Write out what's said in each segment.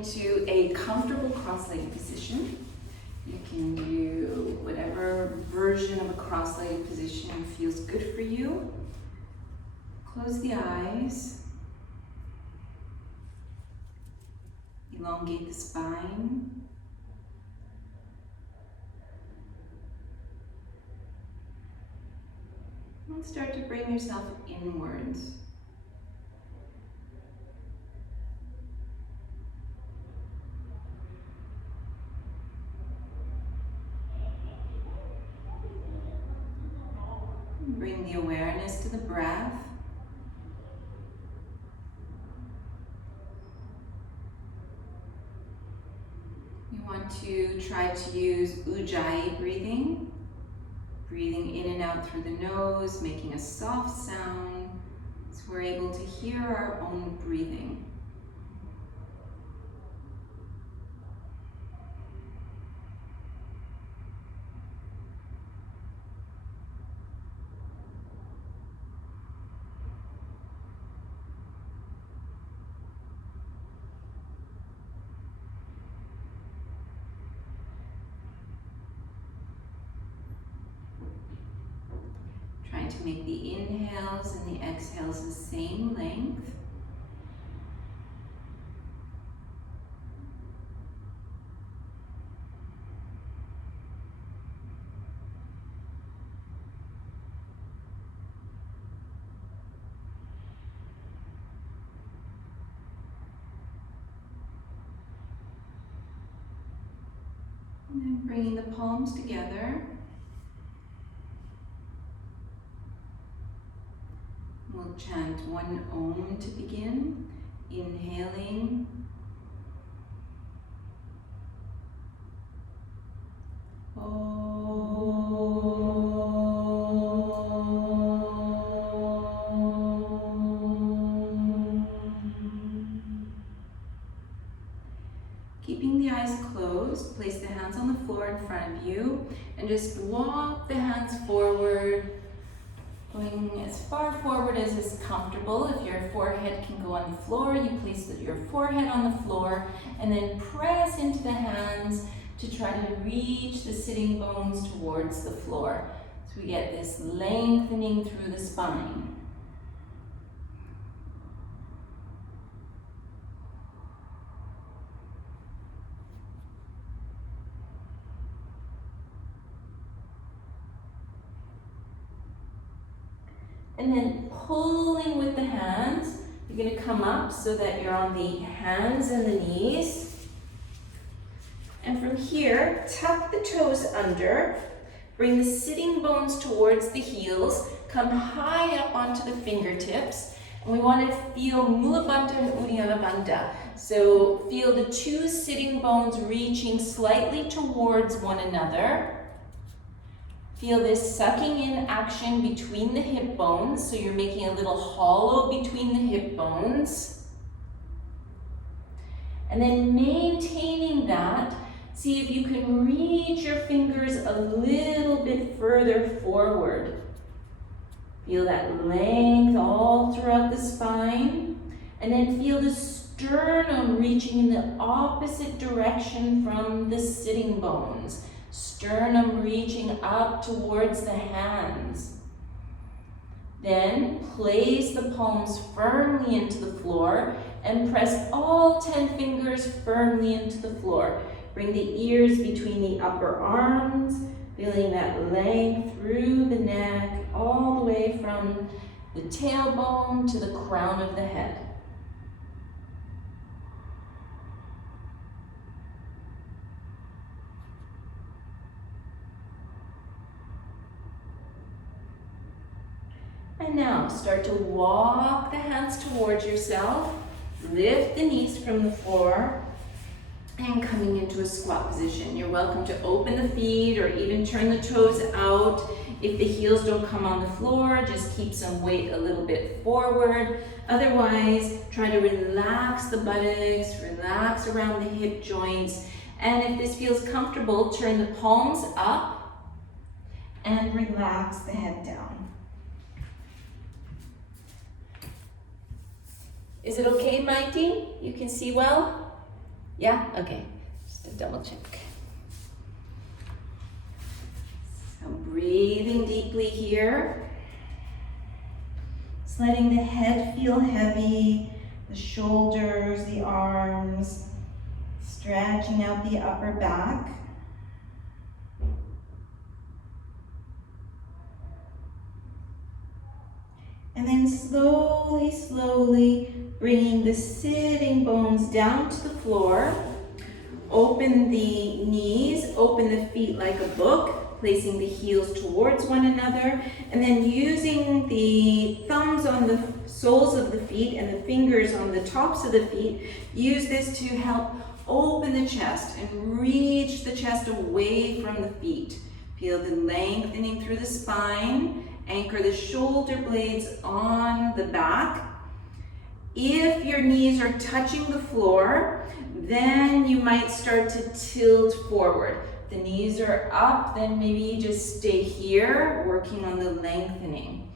into a comfortable cross-legged position. You can do whatever version of a cross-legged position feels good for you. Close the eyes. Elongate the spine. And start to bring yourself inwards. Bring the awareness to the breath. You want to try to use Ujjayi breathing. Breathing in and out through the nose, making a soft sound, so we're able to hear our own breathing. To make the inhales and the exhales the same length. And then bringing the palms together. We'll chant one Om to begin, inhaling. Keeping the eyes closed, place the hands on the floor in front of you and just walk the hands forward. Going as far forward as is comfortable. If your forehead can go on the floor, you place your forehead on the floor and then press into the hands to try to reach the sitting bones towards the floor. So we get this lengthening through the spine. And then pulling with the hands, you're going to come up so that you're on the hands and the knees. And from here, tuck the toes under, bring the sitting bones towards the heels, come high up onto the fingertips, and we want to feel Mula Bandha and Uddiyana Bandha. So feel the two sitting bones reaching slightly towards one another. Feel this sucking in action between the hip bones, so you're making a little hollow between the hip bones. And then maintaining that, see if you can reach your fingers a little bit further forward. Feel that length all throughout the spine. And then feel the sternum reaching in the opposite direction from the sitting bones. Sternum reaching up towards the hands. Then place the palms firmly into the floor and press all 10 fingers firmly into the floor. Bring the ears between the upper arms, feeling that length through the neck, all the way from the tailbone to the crown of the head. And now start to walk the hands towards yourself, lift the knees from the floor, and coming into a squat position. You're welcome to open the feet or even turn the toes out. If the heels don't come on the floor, just keep some weight a little bit forward. Otherwise, try to relax the buttocks, relax around the hip joints. And if this feels comfortable, turn the palms up and relax the head down. Is it okay, Mighty? You can see well? Yeah? Okay, just to double check. So breathing deeply here. Just letting the head feel heavy, the shoulders, the arms, stretching out the upper back. And then slowly, slowly bringing the sitting bones down to the floor. Open the knees, open the feet like a book, placing the heels towards one another, and then using the thumbs on the soles of the feet and the fingers on the tops of the feet, use this to help open the chest and reach the chest away from the feet. Feel the lengthening through the spine. Anchor the shoulder blades on the back. If your knees are touching the floor, then you might start to tilt forward. If the knees are up, then maybe you just stay here, working on the lengthening.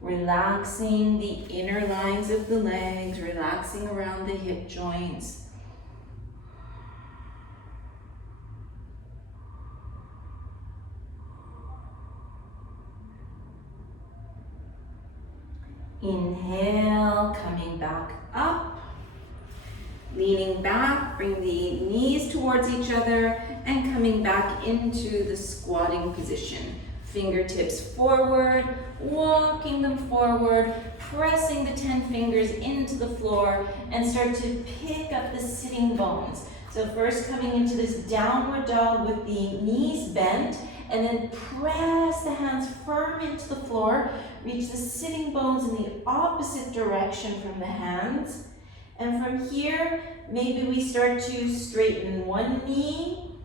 Relaxing the inner lines of the legs, relaxing around the hip joints. Inhale, coming back up. Leaning back, bring the knees towards each other and coming back into the squatting position. Fingertips forward, walking them forward, pressing the 10 fingers into the floor and start to pick up the sitting bones. So first coming into this downward dog with the knees bent, and then press the hands firm into the floor. Reach the sitting bones in the opposite direction from the hands. And from here, maybe we start to straighten one knee.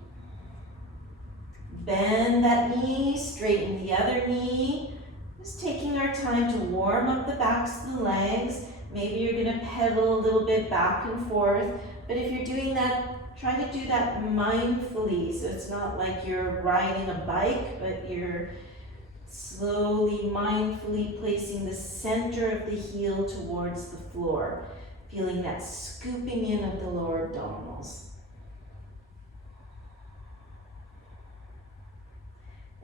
Bend that knee, straighten the other knee. Just taking our time to warm up the backs of the legs. Maybe you're gonna pedal a little bit back and forth. But if you're doing that, try to do that mindfully, so it's not like you're riding a bike, but you're slowly, mindfully placing the center of the heel towards the floor, feeling that scooping in of the lower abdominals.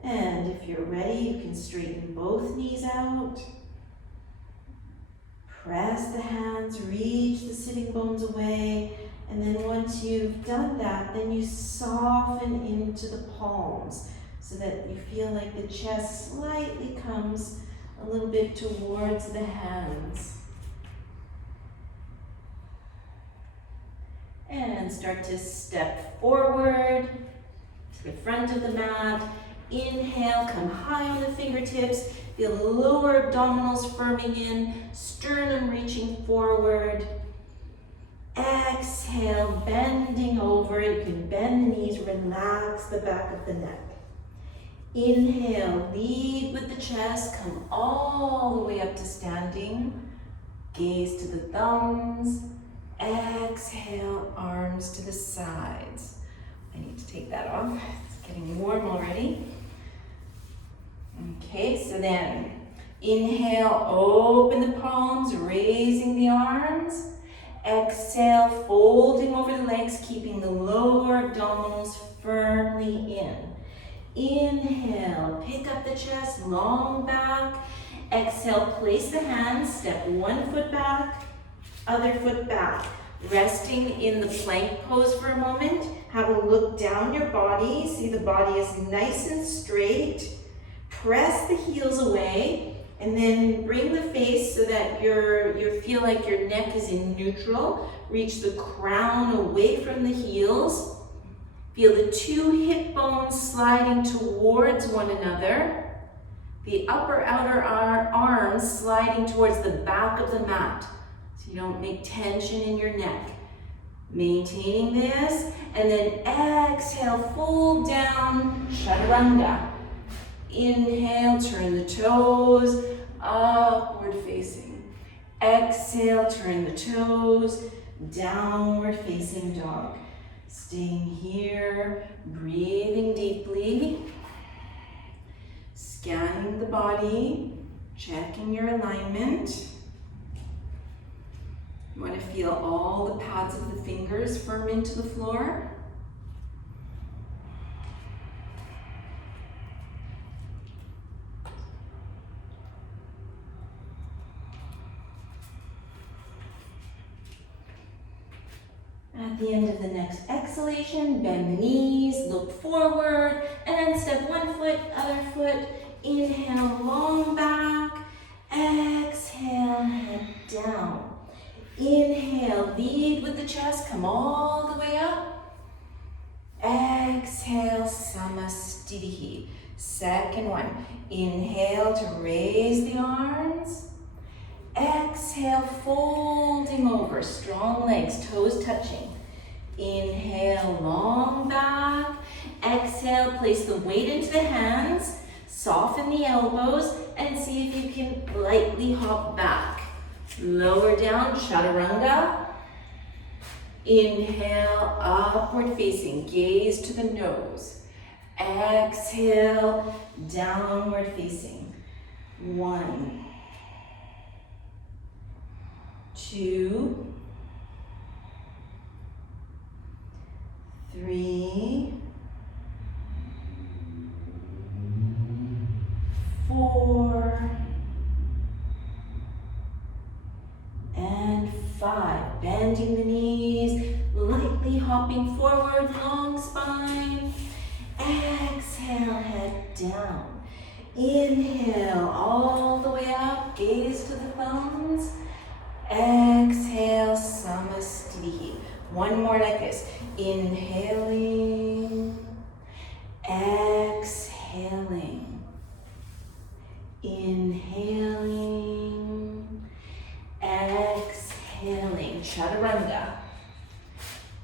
And if you're ready, you can straighten both knees out. Press the hands, reach the sitting bones away. And then once you've done that, then you soften into the palms so that you feel like the chest slightly comes a little bit towards the hands. And start to step forward to the front of the mat. Inhale, come high on the fingertips. Feel the lower abdominals firming in, sternum reaching forward. Exhale, bending over. You can bend the knees, relax the back of the neck. Inhale, lead with the chest, come all the way up to standing. Gaze to the thumbs. Exhale, arms to the sides. I need to take that off. It's getting warm already. Okay, so then inhale, open the palms, raising the arms. Exhale, folding over the legs, keeping the lower abdominals firmly in. Inhale, pick up the chest, long back. Exhale, place the hands, step one foot back, other foot back. Resting in the plank pose for a moment. Have a look down your body. See the body is nice and straight. Press the heels away. And then bring the face so that you feel like your neck is in neutral. Reach the crown away from the heels. Feel the two hip bones sliding towards one another. The upper outer arms sliding towards the back of the mat. So you don't make tension in your neck. Maintaining this. And then exhale, fold down, Chaturanga. Inhale, turn the toes, upward facing. Exhale, turn the toes, downward facing dog. Staying here, breathing deeply. Scanning the body, checking your alignment. You want to feel all the pads of the fingers firm into the floor. At the end of the next exhalation, bend the knees, look forward, and then step one foot, other foot. Inhale, long back. Exhale, head down. Inhale, lead with the chest, come all the way up. Exhale, Samastitihi. Second one, inhale to raise the arms. Exhale, folding over, strong legs, toes touching. Inhale, long back. Exhale, place the weight into the hands, soften the elbows, and see if you can lightly hop back. Lower down, Chaturanga. Inhale, upward facing, gaze to the nose. Exhale, downward facing. 1, 2, 3, 4, and 5. Bending the knees, lightly hopping forward, long spine. Exhale, head down. Inhale, all the way up, gaze to the thumbs. Exhale, Samastitihi. One more like this. Inhaling, exhaling, inhaling, exhaling. Chaturanga.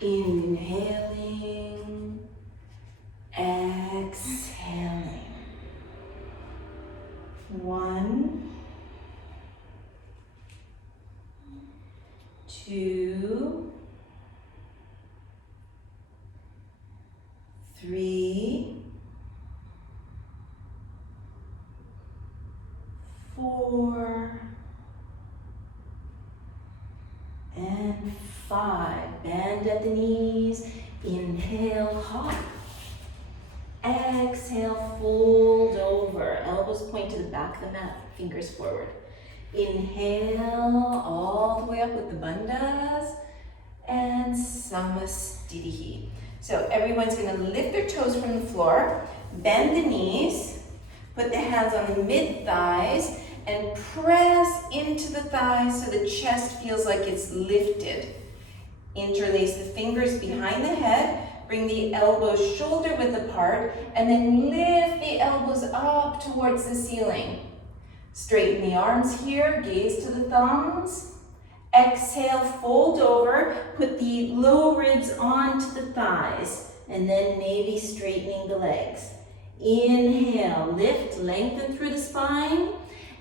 Inhaling, exhaling. 1, 2, 3, 4, and 5. Bend at the knees. Inhale, hop. Exhale, fold over. Elbows point to the back of the mat, fingers forward. Inhale, all the way up with the bandhas. And Samastitihi. So everyone's going to lift their toes from the floor, bend the knees, put the hands on the mid-thighs, and press into the thighs so the chest feels like it's lifted. Interlace the fingers behind the head, bring the elbows shoulder width apart, and then lift the elbows up towards the ceiling. Straighten the arms here, gaze to the thumbs. Exhale, fold over, put the low ribs onto the thighs, and then maybe straightening the legs. Inhale, lift, lengthen through the spine.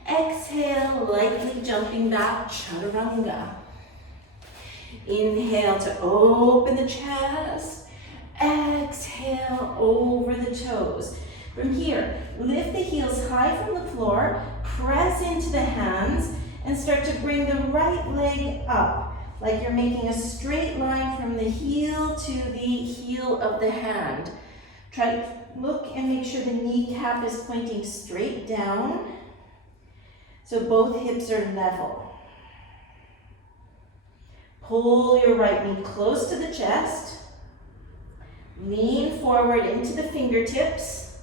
Exhale, lightly jumping back, Chaturanga. Inhale to open the chest. Exhale, over the toes. From here, lift the heels high from the floor, press into the hands, and start to bring the right leg up, like you're making a straight line from the heel to the heel of the hand. Try to look and make sure the kneecap is pointing straight down, so both hips are level. Pull your right knee close to the chest. Lean forward into the fingertips.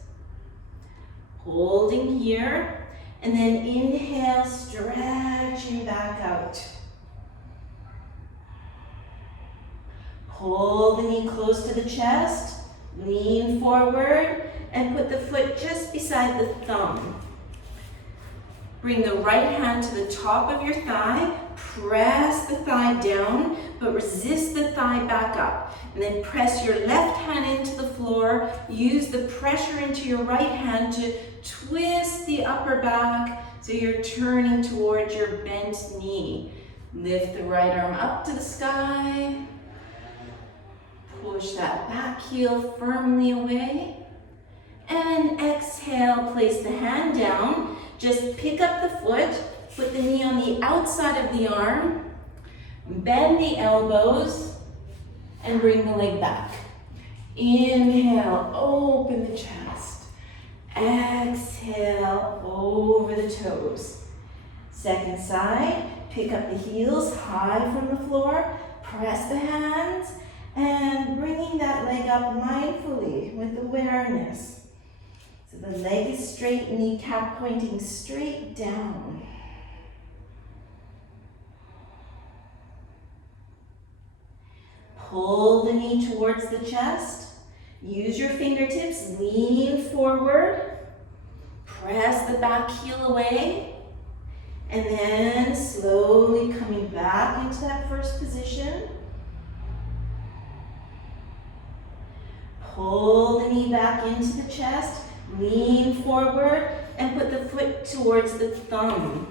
Holding here. And then inhale, stretching back out. Pull the knee close to the chest. Lean forward and put the foot just beside the thumb. Bring the right hand to the top of your thigh. Press the thigh down, but resist the thigh back up. And then press your left hand into the floor. Use the pressure into your right hand to twist the upper back so you're turning towards your bent knee. Lift the right arm up to the sky. Push that back heel firmly away. And exhale, place the hand down. Just pick up the foot. Put the knee on the outside of the arm. Bend the elbows and bring the leg back. Inhale, open the chest. Exhale, over the toes. Second side, pick up the heels high from the floor, press the hands, and bringing that leg up mindfully with awareness. So the leg is straight, kneecap pointing straight down. Pull the knee towards the chest. Use your fingertips, lean forward. Press the back heel away. And then slowly coming back into that first position. Pull the knee back into the chest. Lean forward and put the foot towards the thumb.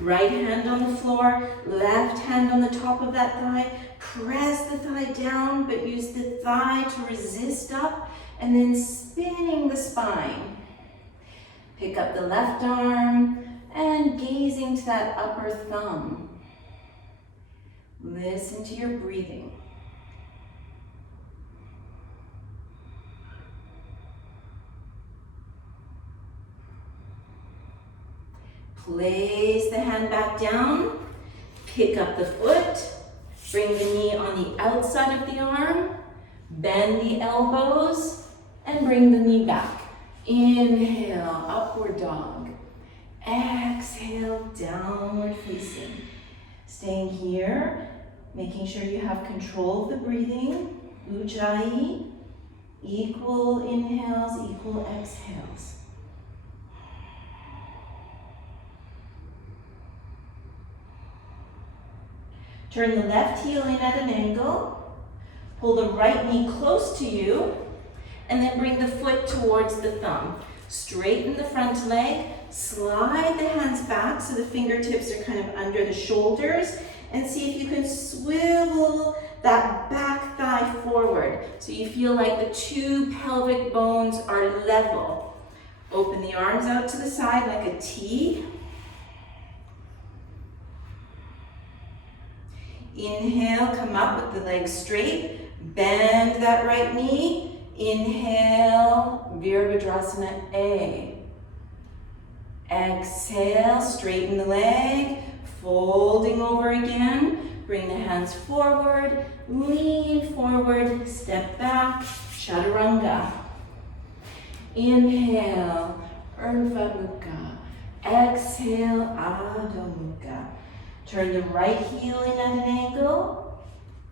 Right hand on the floor, left hand on the top of that thigh. Press the thigh down, but use the thigh to resist up, and then spinning the spine. Pick up the left arm and gazing to that upper thumb. Listen to your breathing. Place the hand back down, pick up the foot, bring the knee on the outside of the arm, bend the elbows, and bring the knee back. Inhale, upward dog. Exhale, downward facing. Staying here, making sure you have control of the breathing. Ujjayi, equal inhales, equal exhales. Turn the left heel in at an angle. Pull the right knee close to you. And then bring the foot towards the thumb. Straighten the front leg. Slide the hands back so the fingertips are kind of under the shoulders. And see if you can swivel that back thigh forward. So you feel like the two pelvic bones are level. Open the arms out to the side like a T. Inhale, come up with the legs straight. Bend that right knee. Inhale, Virabhadrasana A. Exhale, straighten the leg. Folding over again. Bring the hands forward. Lean forward. Step back. Chaturanga. Inhale, Urdhva Mukha. Exhale, Adho Mukha. Turn the right heel in at an angle.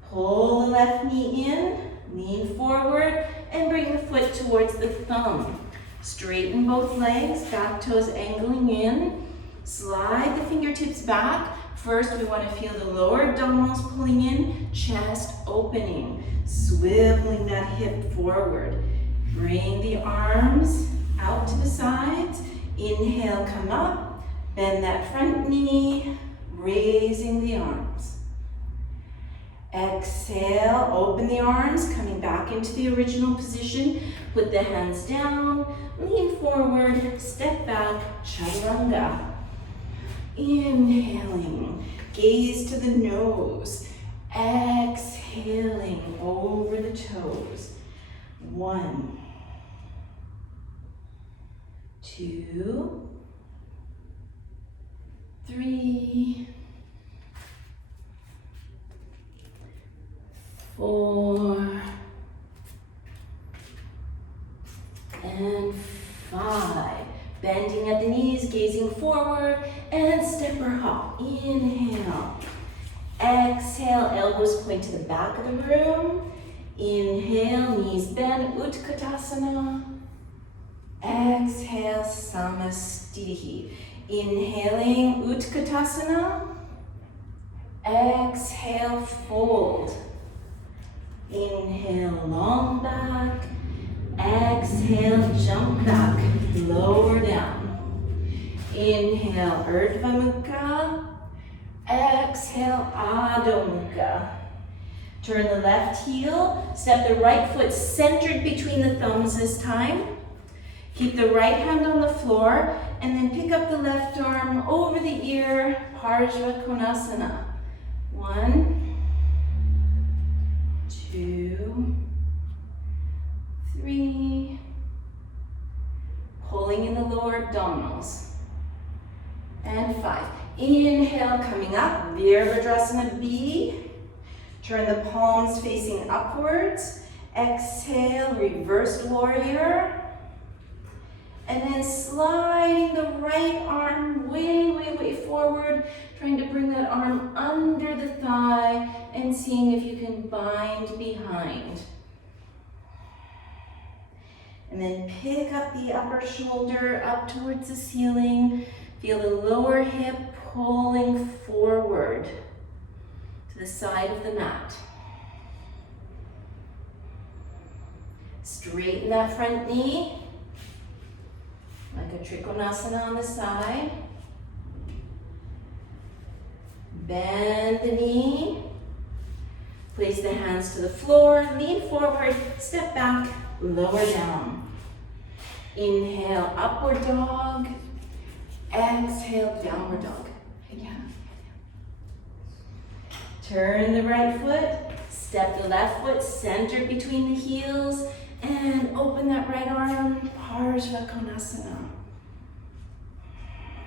Pull the left knee in. Lean forward and bring the foot towards the thumb. Straighten both legs, back toes angling in. Slide the fingertips back. First, we want to feel the lower abdominals pulling in, chest opening, swiveling that hip forward. Bring the arms out to the sides. Inhale, come up. Bend that front knee. Raising the arms. Exhale, open the arms, coming back into the original position. Put the hands down, lean forward, step back, Chaturanga. Inhaling, gaze to the nose. Exhaling, over the toes. 1, 2, 3, 4, and 5. Bending at the knees, gazing forward, and stepper hop. Inhale. Exhale, elbows point to the back of the room. Inhale, knees bend, Utkatasana. Exhale, Samastitihi. Inhaling, Utkatasana. Exhale, fold. Inhale, long back. Exhale, jump back, lower down. Inhale, Urdhva Mukha. Exhale, Adho Mukha. Turn the left heel, step the right foot centered between the thumbs this time. Keep the right hand on the floor, and then pick up the left arm over the ear, Parshva Konasana. 1, 2, 3. Pulling in the lower abdominals. And 5. Inhale, coming up, Virabhadrasana B. Turn the palms facing upwards. Exhale, reversed warrior. And then sliding the right arm way, way, way forward, trying to bring that arm under the thigh and seeing if you can bind behind. And then pick up the upper shoulder up towards the ceiling. Feel the lower hip pulling forward to the side of the mat. Straighten that front knee, like a Trikonasana on the side. Bend the knee. Place the hands to the floor, lean forward, step back, lower down. Inhale, upward dog. Exhale, downward dog. Again. Turn the right foot, step the left foot centered between the heels, and open that right arm, Parsva Konasana.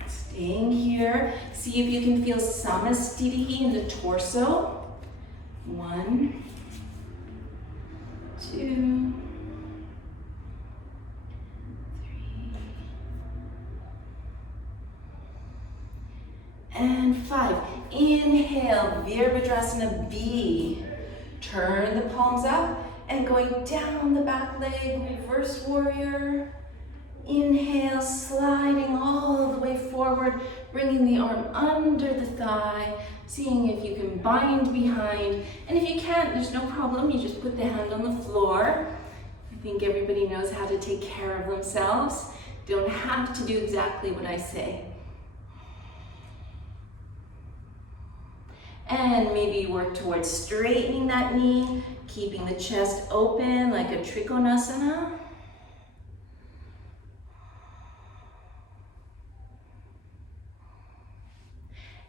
Staying here, see if you can feel Samastitihi in the torso. 1, 2, 3, and 5. Inhale, Virabhadrasana B. Turn the palms up and going down the back leg, reverse warrior. Inhale, sliding all the way forward, bringing the arm under the thigh, seeing if you can bind behind. And if you can't, there's no problem. You just put the hand on the floor. I think everybody knows how to take care of themselves. Don't have to do exactly what I say. And maybe work towards straightening that knee, keeping the chest open like a Trikonasana.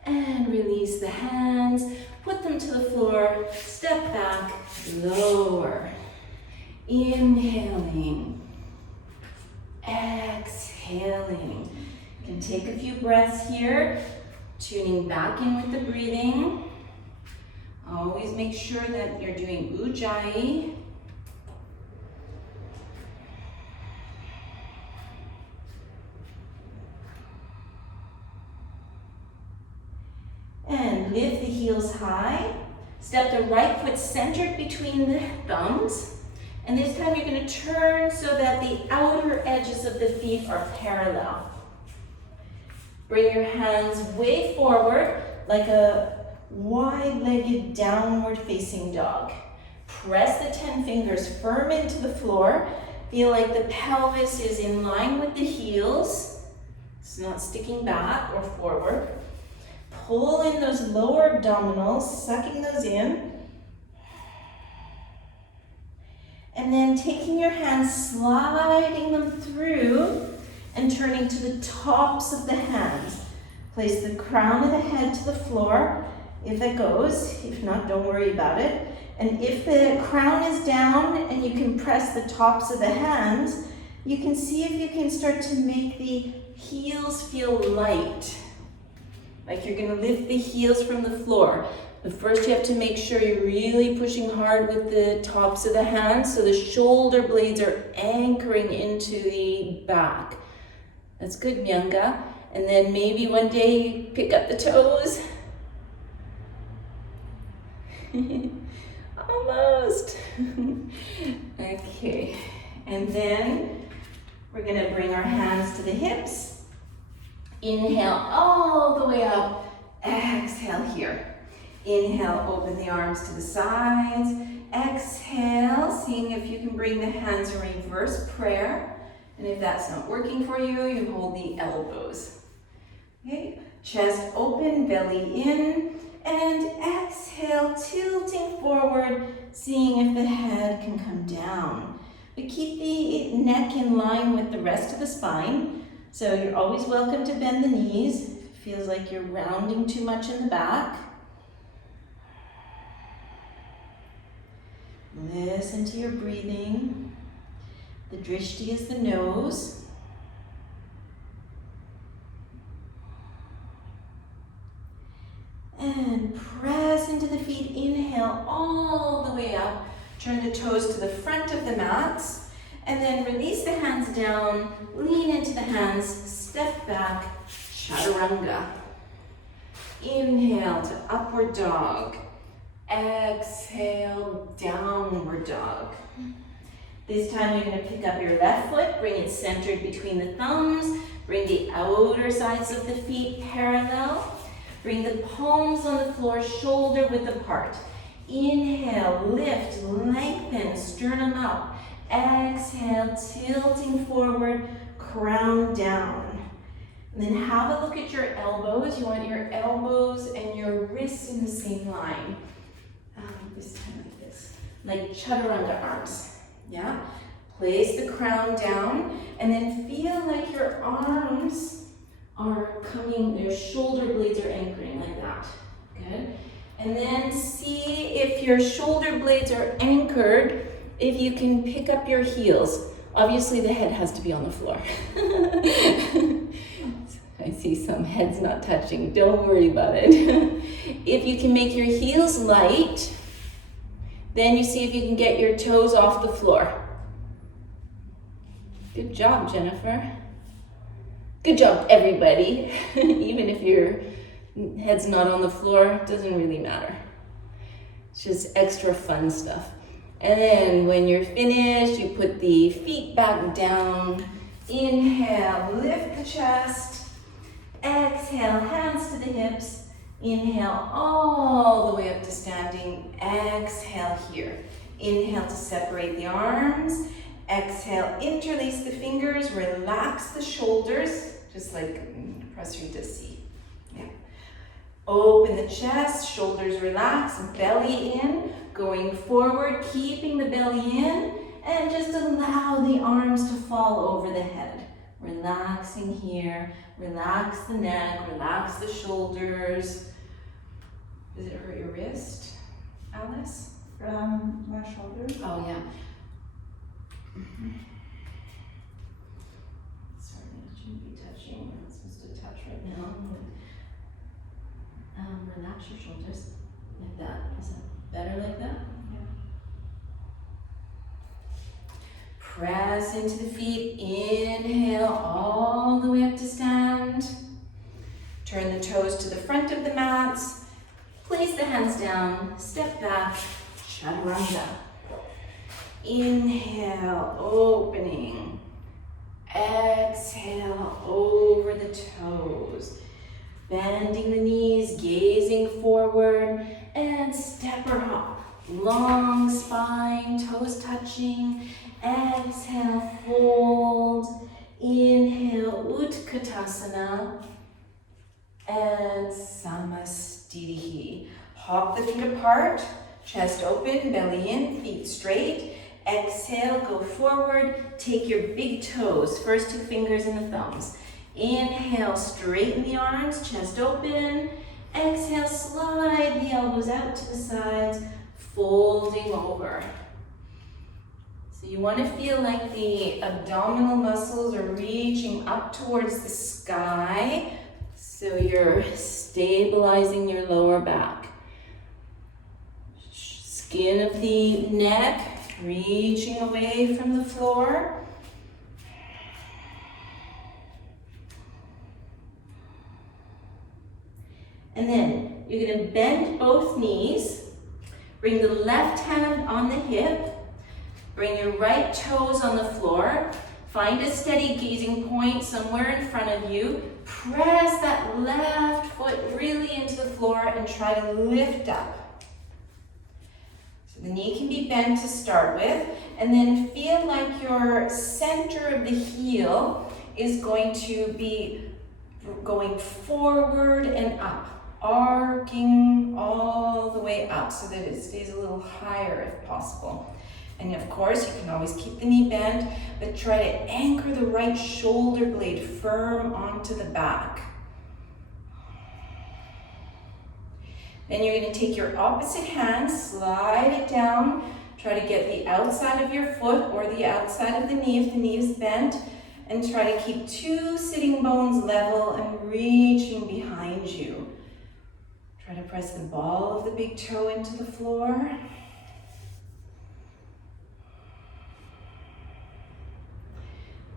And release the hands, put them to the floor, step back, lower. Inhaling, exhaling. You can take a few breaths here, tuning back in with the breathing. Always make sure that you're doing Ujjayi. And lift the heels high. Step the right foot centered between the thumbs. And this time you're going to turn so that the outer edges of the feet are parallel. Bring your hands way forward like a wide-legged downward facing dog. Press the 10 fingers firm into the floor. Feel like the pelvis is in line with the heels. It's not sticking back or forward. Pull in those lower abdominals, sucking those in. And then taking your hands, sliding them through and turning to the tops of the hands. Place the crown of the head to the floor, if that goes. If not, don't worry about it. And if the crown is down and you can press the tops of the hands, you can see if you can start to make the heels feel light. Like you're gonna lift the heels from the floor. But first you have to make sure you're really pushing hard with the tops of the hands so the shoulder blades are anchoring into the back. That's good, Myanga. And then maybe one day you pick up the toes. Almost. Okay, and then we're gonna bring our hands to the hips. Inhale all the way up, exhale here. Inhale, open the arms to the sides. Exhale, seeing if you can bring the hands in reverse prayer. And if that's not working for you, you hold the elbows. Okay, chest open, belly in, and exhale, tilting forward, seeing if the head can come down. But keep the neck in line with the rest of the spine. So you're always welcome to bend the knees. If it feels like you're rounding too much in the back. Listen to your breathing. The drishti is the nose. And press into the feet. Inhale all the way up. Turn the toes to the front of the mats. And then release the hands down. Lean into the hands. Step back. Chaturanga. Inhale to upward dog. Exhale, downward dog. This time you're going to pick up your left foot, bring it centered between the thumbs, bring the outer sides of the feet parallel, bring the palms on the floor, shoulder width apart. Inhale, lift, lengthen, sternum up. Exhale, tilting forward, crown down. And then have a look at your elbows. You want your elbows and your wrists in the same line. This time like this, like chaturanga arms, yeah? Place the crown down and then feel like your arms are coming, your shoulder blades are anchoring like that, good? And then see if your shoulder blades are anchored, if you can pick up your heels. Obviously the head has to be on the floor. I see some heads not touching, don't worry about it. If you can make your heels light, then you see if you can get your toes off the floor. Good job, Jennifer. Good job, everybody. Even if your head's not on the floor, it doesn't really matter. It's just extra fun stuff. And then when you're finished, you put the feet back down. Inhale, lift the chest. Exhale, hands to the hips. Inhale all the way up to standing. Exhale here. Inhale to separate the arms. Exhale, interlace the fingers, relax the shoulders, just like press your Disse. Yeah. Open the chest, shoulders relax, belly in, going forward, keeping the belly in, and just allow the arms to fall over the head. Relaxing here, relax the neck, relax the shoulders. Does it hurt your wrist, Alice? My shoulder. Oh, yeah. Sorry, I shouldn't be touching. We're not supposed to touch right now. Relax your shoulders like that. Is that better like that? Yeah. Press into the feet. Inhale all the way up to stand. Turn the toes to the front of the mats. Place the hands down. Step back. Chaturanga. Inhale, opening. Exhale, over the toes. Bending the knees, gazing forward, and step or hop. Long spine, toes touching. Exhale, fold. Inhale, Utkatasana. And Samastitihi. Hop the feet apart, chest open, belly in, feet straight. Exhale, go forward, take your big toes, first two fingers and the thumbs. Inhale, straighten the arms, chest open. Exhale, slide the elbows out to the sides, folding over. So you want to feel like the abdominal muscles are reaching up towards the sky. So you're stabilizing your lower back. Skin of the neck reaching away from the floor. And then you're going to bend both knees. Bring the left hand on the hip. Bring your right toes on the floor. Find a steady gazing point somewhere in front of you. Press that left foot really into the floor and try to lift up. So the knee can be bent to start with, and then feel like your center of the heel is going to be going forward and up, arcing all the way up so that it stays a little higher if possible. And of course, you can always keep the knee bent, but try to anchor the right shoulder blade firm onto the back. Then you're going to take your opposite hand, slide it down, Try to get the outside of your foot or the outside of the knee if the knee is bent, and try to keep 2 sitting bones level and reaching behind you. Try to press the ball of the big toe into the floor.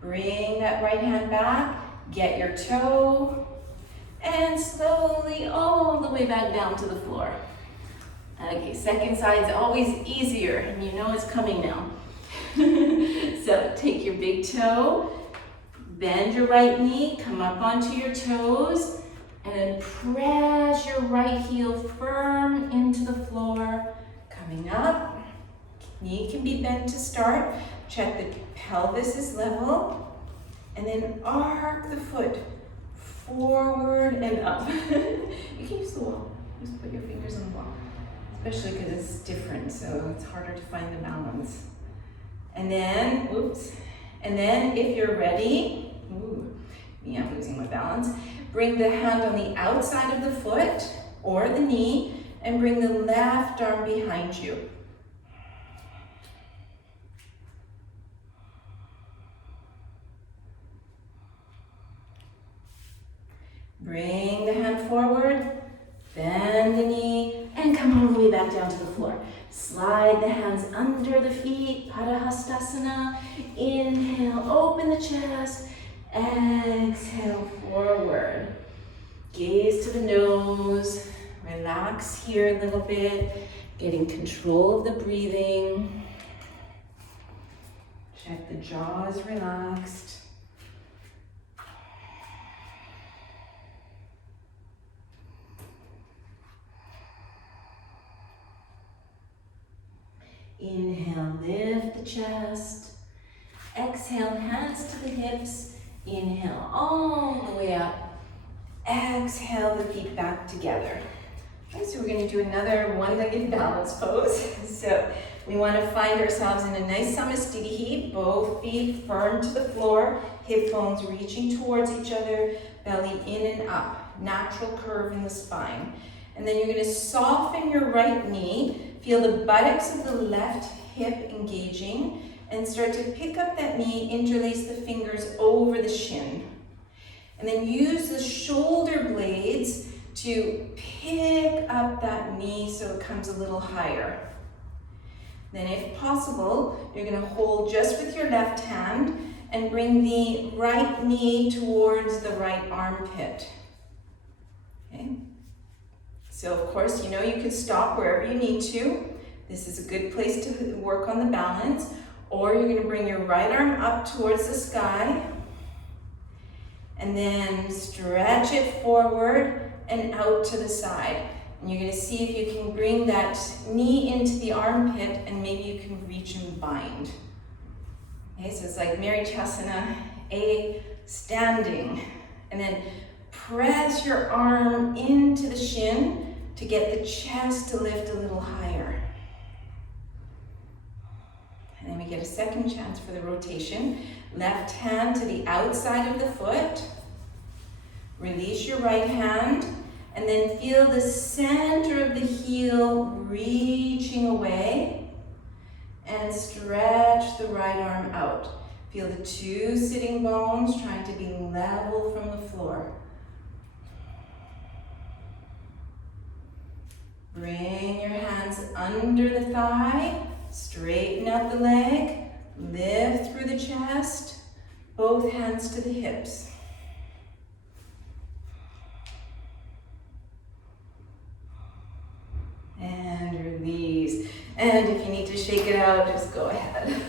Bring that right hand back, get your toe, and slowly all the way back down to the floor. Okay, second side's always easier, and you know it's coming now. So take your big toe, bend your right knee, come up onto your toes, and then press your right heel firm into the floor. Coming up, knee can be bent to start. Check the pelvis is level, and then arc the foot forward and up. You can use the wall, just put your fingers on the wall. Especially because it's different, so it's harder to find the balance. And then, and then if you're ready, I'm losing my balance, bring the hand on the outside of the foot or the knee and bring the left arm behind you. Bring the hand forward, bend the knee, and come all the way back down to the floor. Slide the hands under the feet, Padahastasana. Inhale, open the chest. Exhale, forward. Gaze to the nose. Relax here a little bit. Getting control of the breathing. Check the jaw is relaxed. Inhale, lift the chest. Exhale, hands to the hips. Inhale, all the way up. Exhale, the feet back together. Okay, so we're going to do another one-legged balance pose. So we want to find ourselves in a nice Samasthiti, both feet firm to the floor, hip bones reaching towards each other, belly in and up, natural curve in the spine. And then you're going to soften your right knee. Feel the buttocks of the left hip engaging and start to pick up that knee, interlace the fingers over the shin. And then use the shoulder blades to pick up that knee so it comes a little higher. Then if possible, you're going to hold just with your left hand and bring the right knee towards the right armpit. Okay? So of course, you know you can stop wherever you need to. This is a good place to work on the balance. Or you're going to bring your right arm up towards the sky. And then stretch it forward and out to the side. And you're going to see if you can bring that knee into the armpit and maybe you can reach and bind. Okay, so it's like Vinyasa, A, standing. And then press your arm into the shin to get the chest to lift a little higher. And then we get a second chance for the rotation. Left hand to the outside of the foot. Release your right hand. And then feel the center of the heel reaching away. And stretch the right arm out. Feel the 2 sitting bones trying to be level from the floor. Bring your hands under the thigh, straighten out the leg, lift through the chest, both hands to the hips. And release. And if you need to shake it out, just go ahead.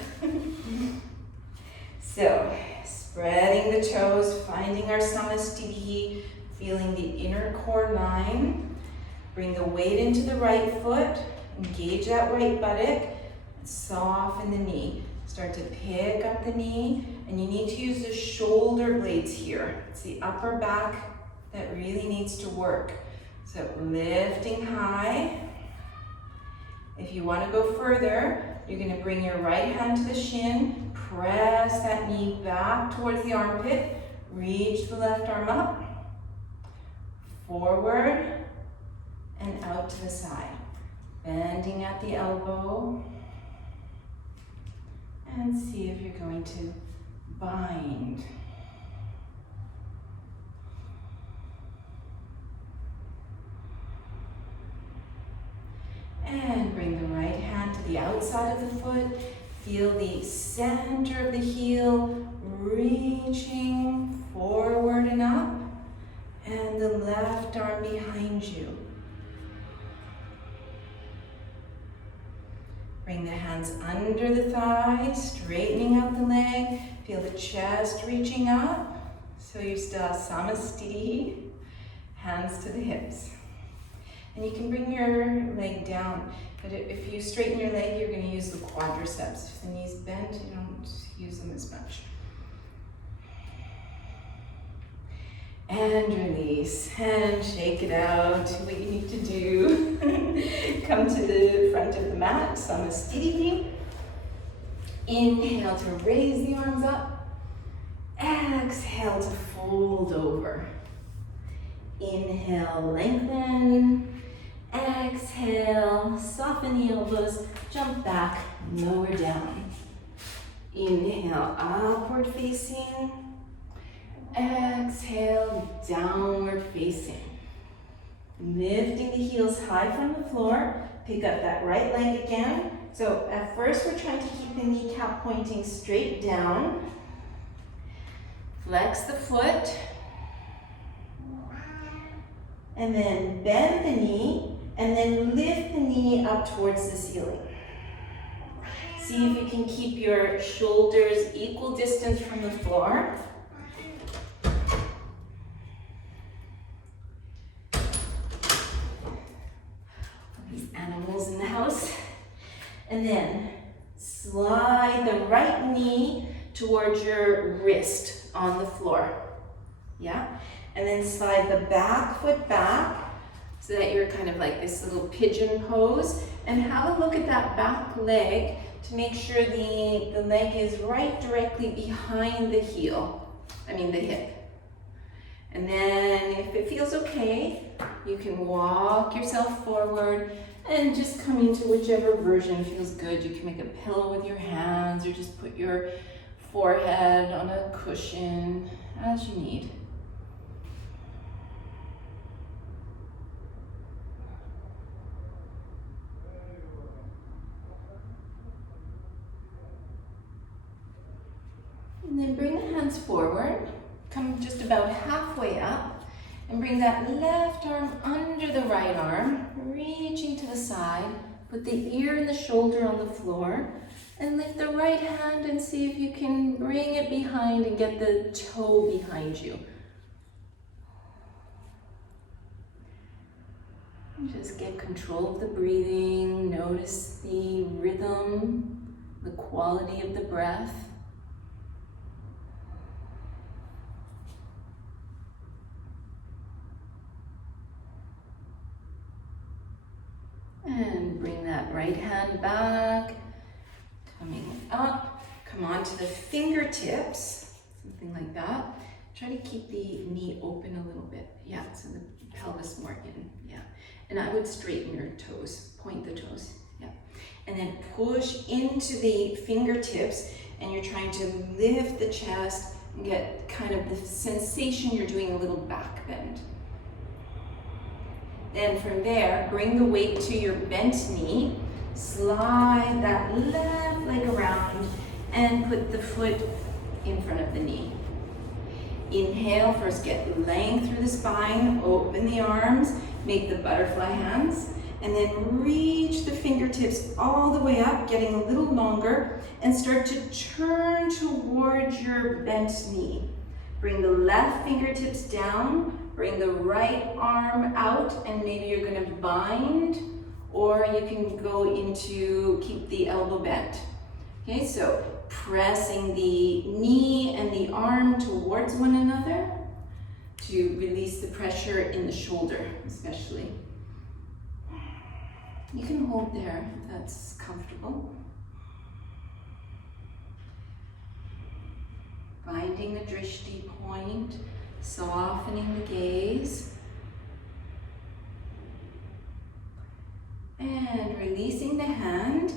So, spreading the toes, finding our Samasthiti, feeling the inner core line. Bring the weight into the right foot, engage that right buttock, and soften the knee. Start to pick up the knee, and you need to use the shoulder blades here. It's the upper back that really needs to work. So lifting high. If you want to go further, you're going to bring your right hand to the shin, press that knee back towards the armpit, reach the left arm up, forward, and out to the side. Bending at the elbow. And see if you're going to bind. And bring the right hand to the outside of the foot. Feel the center of the heel reaching forward and up. And the left arm behind you. Bring the hands under the thighs, straightening out the leg. Feel the chest reaching up. So you still have samasthiti, hands to the hips. And you can bring your leg down, but if you straighten your leg, you're going to use the quadriceps. If the knee's bent, you don't use them as much. And release, and shake it out, what you need to do. Come to the front of the mat, samasthiti. Inhale to raise the arms up. Exhale to fold over. Inhale, lengthen. Exhale, soften the elbows, jump back, lower down. Inhale, upward facing. Exhale, downward facing. Lifting the heels high from the floor. Pick up that right leg again. So at first we're trying to keep the kneecap pointing straight down. Flex the foot. And then bend the knee. And then lift the knee up towards the ceiling. See if you can keep your shoulders equal distance from the floor. These animals in the house. And then slide the right knee towards your wrist on the floor. Yeah? And then slide the back foot back, so that you're kind of like this little pigeon pose. And have a look at that back leg to make sure the leg is right directly behind the heel. The hip. And then if it feels okay, you can walk yourself forward and just come into whichever version feels good. You can make a pillow with your hands or just put your forehead on a cushion as you need. And then bring the hands forward, come just about halfway up, and bring that left arm under the right arm, reaching to the side. Put the ear and the shoulder on the floor, and lift the right hand and see if you can bring it behind and get the toe behind you. And just get control of the breathing, notice the rhythm, the quality of the breath. And bring that right hand back, coming up, come onto the fingertips, something like that. Try to keep the knee open a little bit. Yeah, so the pelvis more in, yeah. And I would straighten your toes, point the toes, yeah. And then push into the fingertips, and you're trying to lift the chest and get kind of the sensation you're doing a little back bend. Then from there, bring the weight to your bent knee, slide that left leg around, and put the foot in front of the knee. Inhale, first get length through the spine, open the arms, make the butterfly hands, and then reach the fingertips all the way up, getting a little longer, and start to turn towards your bent knee. Bring the left fingertips down, bring the right arm out, and maybe you're gonna bind, or you can go into keep the elbow bent. Okay, so pressing the knee and the arm towards one another to release the pressure in the shoulder, especially. You can hold there if that's comfortable. Finding the drishti point, softening the gaze. And releasing the hand.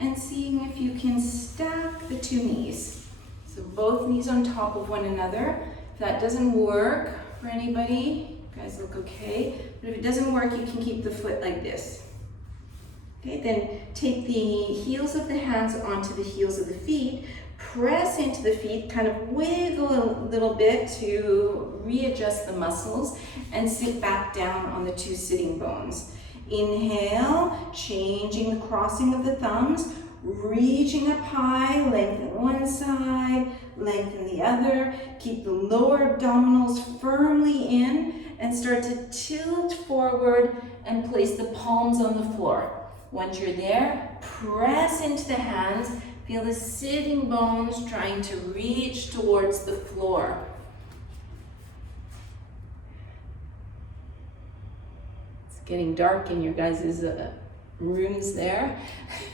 and seeing if you can stack the two knees. So both knees on top of one another. If that doesn't work for anybody, you guys look okay, but if it doesn't work, you can keep the foot like this. Okay, then take the heels of the hands onto the heels of the feet, press into the feet, kind of wiggle a little bit to readjust the muscles, and sit back down on the two sitting bones. Inhale, changing the crossing of the thumbs, reaching up high, lengthen one side, lengthen the other. Keep the lower abdominals firmly in and start to tilt forward and place the palms on the floor. Once you're there, press into the hands. Feel the sitting bones trying to reach towards the floor. It's getting dark in your guys' rooms there.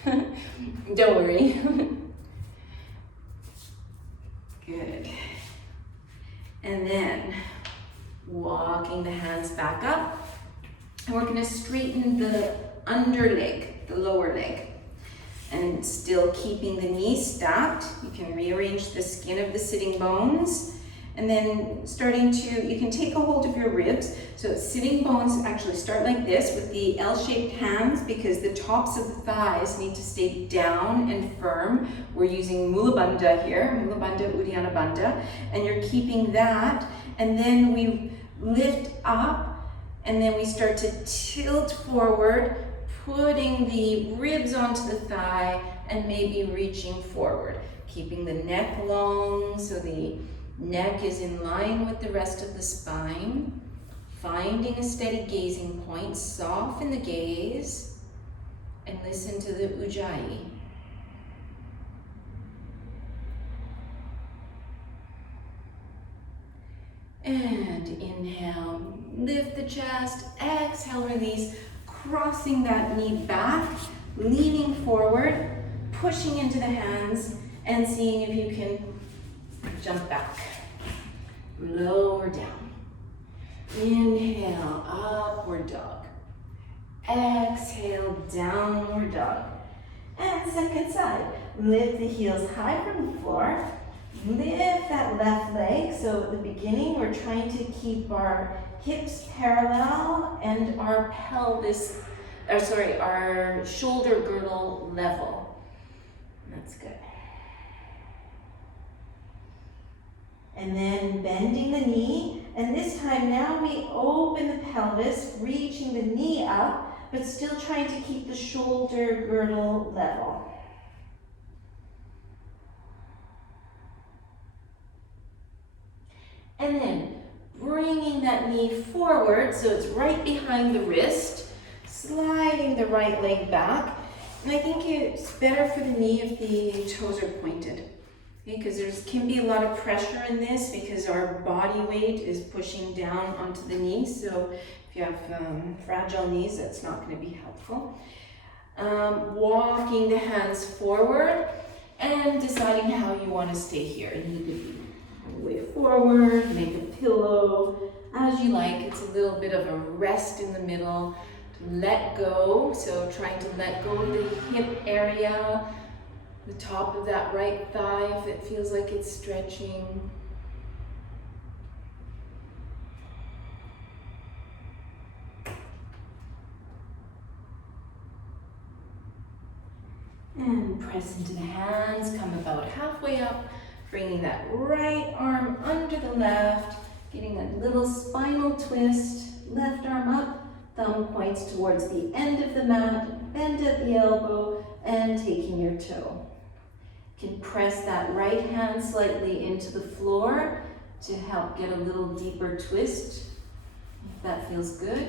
Don't worry. Good. And then walking the hands back up. And we're going to straighten the under leg, the lower leg. And still keeping the knees stacked. You can rearrange the skin of the sitting bones. And then starting to, you can take a hold of your ribs. So sitting bones actually start like this with the L-shaped hands because the tops of the thighs need to stay down and firm. We're using Mula Bandha here, Mula Bandha, Uddiyana Bandha. And you're keeping that. And then we lift up and then we start to tilt forward, putting the ribs onto the thigh and maybe reaching forward. Keeping the neck long so the neck is in line with the rest of the spine. Finding a steady gazing point, soften the gaze and listen to the Ujjayi. And inhale, lift the chest, exhale, release. Crossing that knee back, leaning forward, pushing into the hands, and seeing if you can jump back. Lower down. Inhale, upward dog. Exhale, downward dog. And second side. Lift the heels high from the floor. Lift that left leg. So at the beginning, we're trying to keep our hips parallel and our pelvis, our shoulder girdle level. That's good. And then bending the knee, and this time now we open the pelvis, reaching the knee up, but still trying to keep the shoulder girdle level. And then bringing that knee forward so it's right behind the wrist, sliding the right leg back. And I think it's better for the knee if the toes are pointed. Okay, because there can be a lot of pressure in this because our body weight is pushing down onto the knee. So if you have fragile knees, that's not going to be helpful. Walking the hands forward and deciding how you want to stay here. And you could be way forward, make a pillow, as you like. It's a little bit of a rest in the middle. To let go, so trying to let go of the hip area, the top of that right thigh if it feels like it's stretching. And press into the hands, come about halfway up, bringing that right arm under the left, getting a little spinal twist, left arm up, thumb points towards the end of the mat, bend at the elbow, and taking your toe. You can press that right hand slightly into the floor to help get a little deeper twist, if that feels good.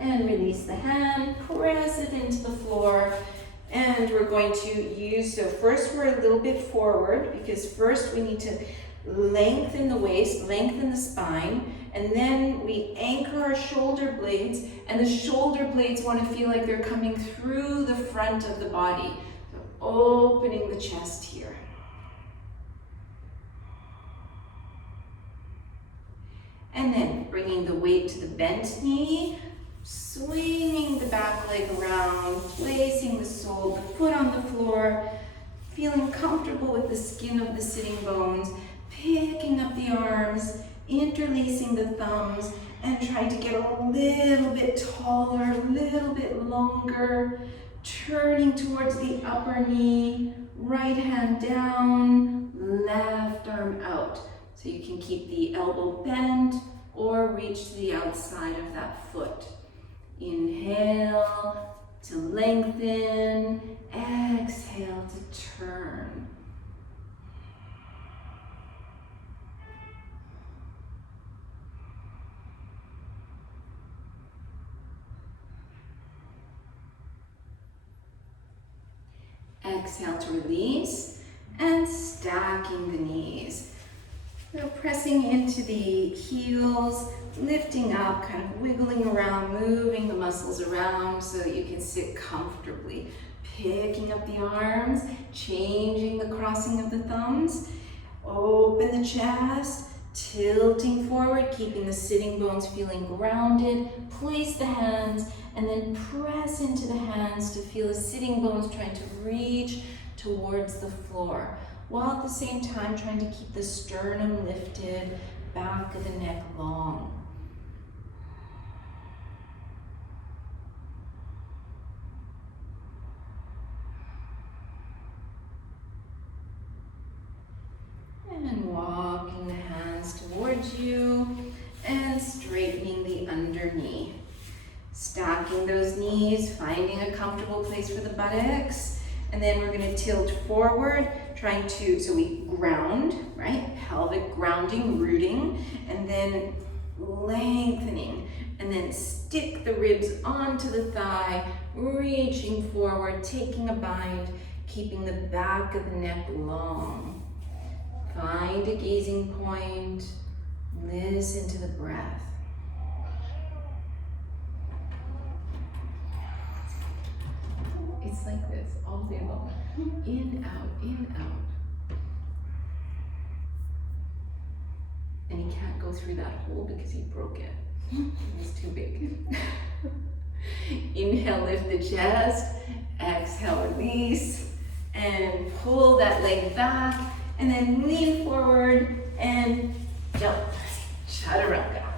And release the hand, press it into the floor, and we're going to use, so first we're a little bit forward because first we need to lengthen the waist, lengthen the spine, and then we anchor our shoulder blades, and the shoulder blades want to feel like they're coming through the front of the body. So opening the chest here. weight to the bent knee, swinging the back leg around, placing the sole, the foot on the floor, feeling comfortable with the skin of the sitting bones, picking up the arms, interlacing the thumbs, and trying to get a little bit taller, a little bit longer, turning towards the upper knee, right hand down, left arm out. So you can keep the elbow bent or reach to the outside of that foot. Inhale to lengthen, exhale to turn. Exhale to release and stacking the knees. So pressing into the heels, lifting up, kind of wiggling around, moving the muscles around so that you can sit comfortably. Picking up the arms, changing the crossing of the thumbs. Open the chest, tilting forward, keeping the sitting bones feeling grounded. Place the hands and then press into the hands to feel the sitting bones trying to reach towards the floor, while at the same time trying to keep the sternum lifted, back of the neck long. And walking the hands towards you and straightening the under knee. Stacking those knees, finding a comfortable place for the buttocks. And then we're gonna tilt forward, so we ground, right? Pelvic grounding, rooting, and then lengthening. And then stick the ribs onto the thigh, reaching forward, taking a bind, keeping the back of the neck long. Find a gazing point, listen to the breath. It's like this all day long. In, out, in, out. And he can't go through that hole because he broke it. It's too big. Inhale, lift the chest. Exhale, release. And pull that leg back. And then lean forward and jump. Chaturanga.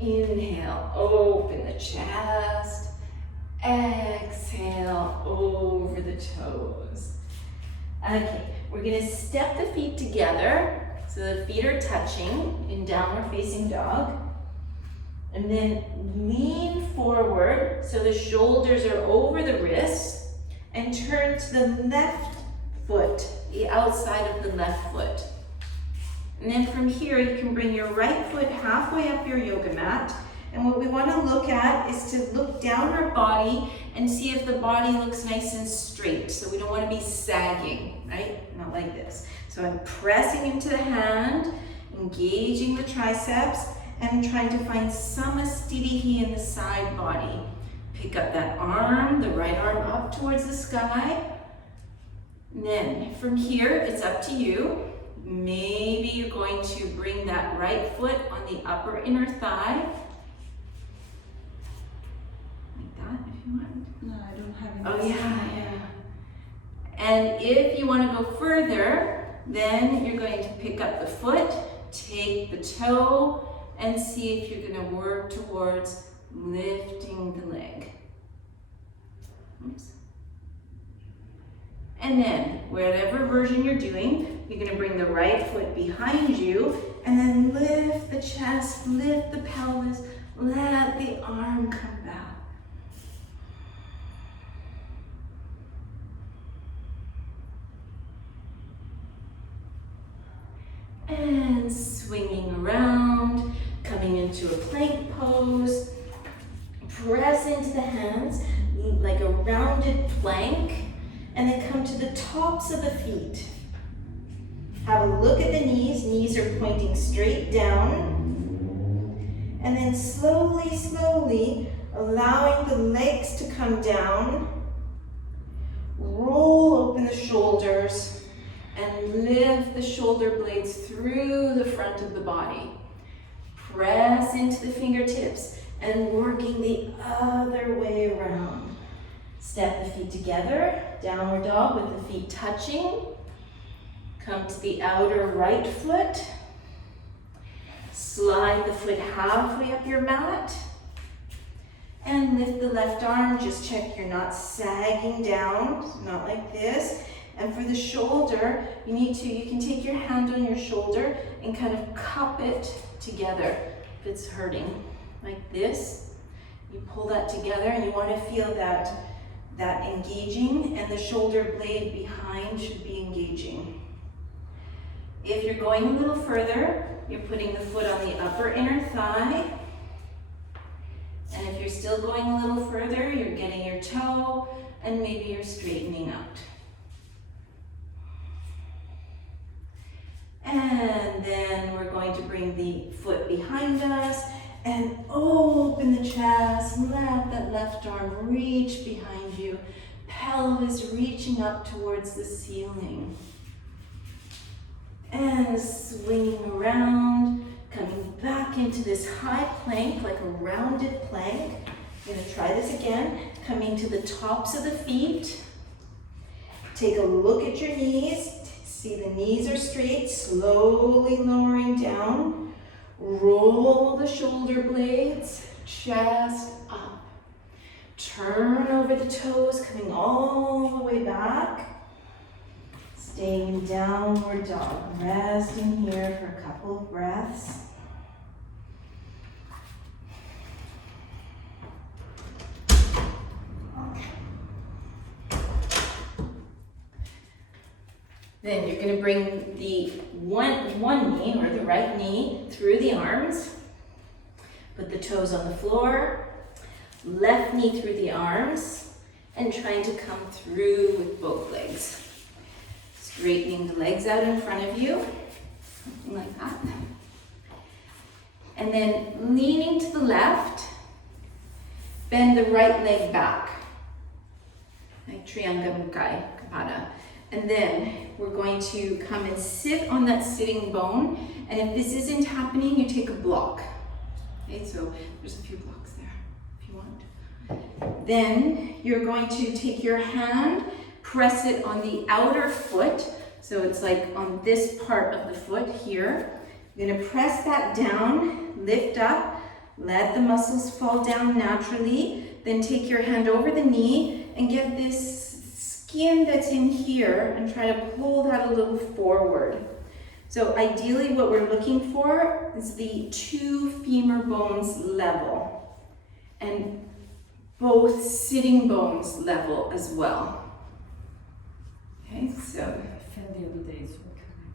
Inhale, open the chest. Exhale over the toes. Okay, we're gonna step the feet together so the feet are touching in downward facing dog. And then lean forward so the shoulders are over the wrists and turn to the left foot, the outside of the left foot. And then from here, you can bring your right foot halfway up your yoga mat. And what we want to look at is to look down our body and see if the body looks nice and straight. So we don't want to be sagging, right? Not like this. So I'm pressing into the hand, engaging the triceps, and trying to find some acidity in the side body. Pick up that arm, the right arm up towards the sky. And then from here, it's up to you. Maybe you're going to bring that right foot on the upper inner thigh. If you want. No, I don't have Oh any. yeah. And if you want to go further, then you're going to pick up the foot, take the toe, and see if you're going to work towards lifting the leg. Oops. And then, whatever version you're doing, you're going to bring the right foot behind you, and then lift the chest, lift the pelvis, let the arm come back. And swinging around, coming into a plank pose. Press into the hands like a rounded plank, and then come to the tops of the feet. Have a look at the knees. Knees are pointing straight down. And then slowly, slowly, allowing the legs to come down. Roll open the shoulders and lift the shoulder blades through the front of the body. press into the fingertips and working the other way around. Step the feet together, downward dog with the feet touching. Come to the outer right foot. Slide the foot halfway up your mat. And lift the left arm, just check you're not sagging down, not like this. And for the shoulder, you can take your hand on your shoulder and kind of cup it together if it's hurting. Like this, you pull that together and you want to feel that engaging, and the shoulder blade behind should be engaging. If you're going a little further, you're putting the foot on the upper inner thigh. And if you're still going a little further, you're getting your toe and maybe you're straightening out. And then we're going to bring the foot behind us and open the chest. Let that left arm reach behind you. Pelvis reaching up towards the ceiling. And swinging around. Coming back into this high plank, like a rounded plank. I'm going to try this again. Coming to the tops of the feet. Take a look at your knees. See the knees are straight, slowly lowering down. Roll the shoulder blades, chest up. Turn over the toes, coming all the way back. Staying in downward dog. Resting here for a couple of breaths. Then you're going to bring the one knee, or the right knee, through the arms. Put the toes on the floor. Left knee through the arms. And trying to come through with both legs. Straightening the legs out in front of you. Something like that. And then leaning to the left. Bend the right leg back. Like Trianga Mukai Kapada. And then we're going to come and sit on that sitting bone. And if this isn't happening, you take a block. Okay, so there's a few blocks there if you want. Then you're going to take your hand, press it on the outer foot. So it's like on this part of the foot here. You're going to press that down, lift up, let the muscles fall down naturally. Then take your hand over the knee and get this skin that's in here and try to pull that a little forward. So ideally what we're looking for is the two femur bones level and both sitting bones level as well. Okay, so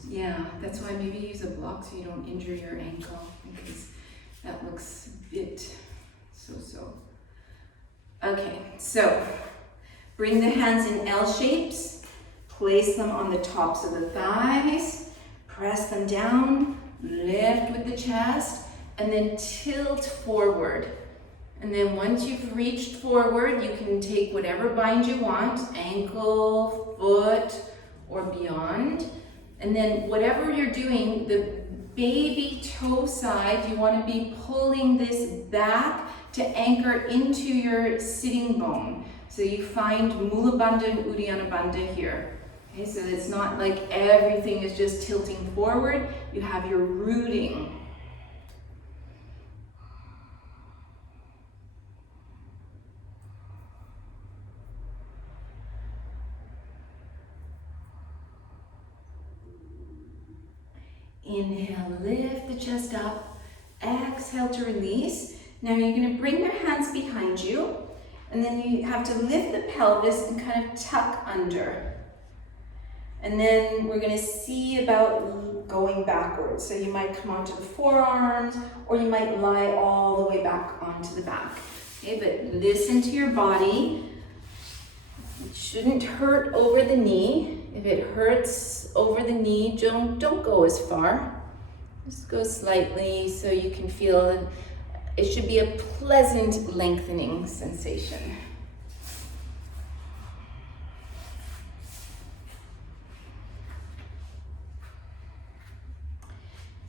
yeah, that's why maybe use a block so you don't injure your ankle, because that looks a bit so. Okay, so bring the hands in L shapes, place them on the tops of the thighs, press them down, lift with the chest, and then tilt forward. And then once you've reached forward, you can take whatever bind you want, ankle, foot, or beyond. And then whatever you're doing, the baby toe side, you want to be pulling this back to anchor into your sitting bone. So you find Mula Bandha and Uddiyana Bandha here. Okay, so it's not like everything is just tilting forward. You have your rooting. Inhale, lift the chest up. Exhale to release. Now you're going to bring your hands behind you, and then you have to lift the pelvis and kind of tuck under. And then we're going to see about going backwards. So you might come onto the forearms, or you might lie all the way back onto the back. Okay, but listen to your body. It shouldn't hurt over the knee. If it hurts over the knee, don't go as far. Just go slightly so you can feel it should be a pleasant lengthening sensation.